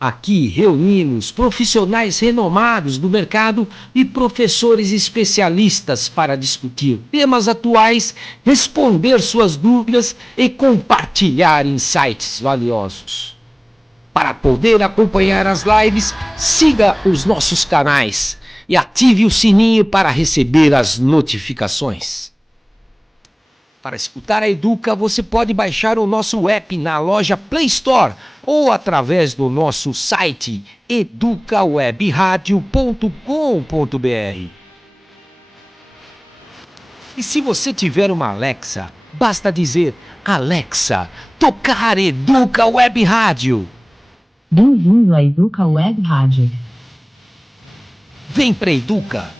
Aqui reunimos profissionais renomados do mercado e professores especialistas para discutir temas atuais, responder suas dúvidas e compartilhar insights valiosos. Para poder acompanhar as lives, siga os nossos canais e ative o sininho para receber as notificações. Para escutar a Educa, você pode baixar o nosso app na loja Play Store ou através do nosso site educawebradio.com.br. E se você tiver uma Alexa, basta dizer: Alexa, tocar Educa Web Rádio. Bem-vindo à Educa Web Rádio. Vem pra Educa!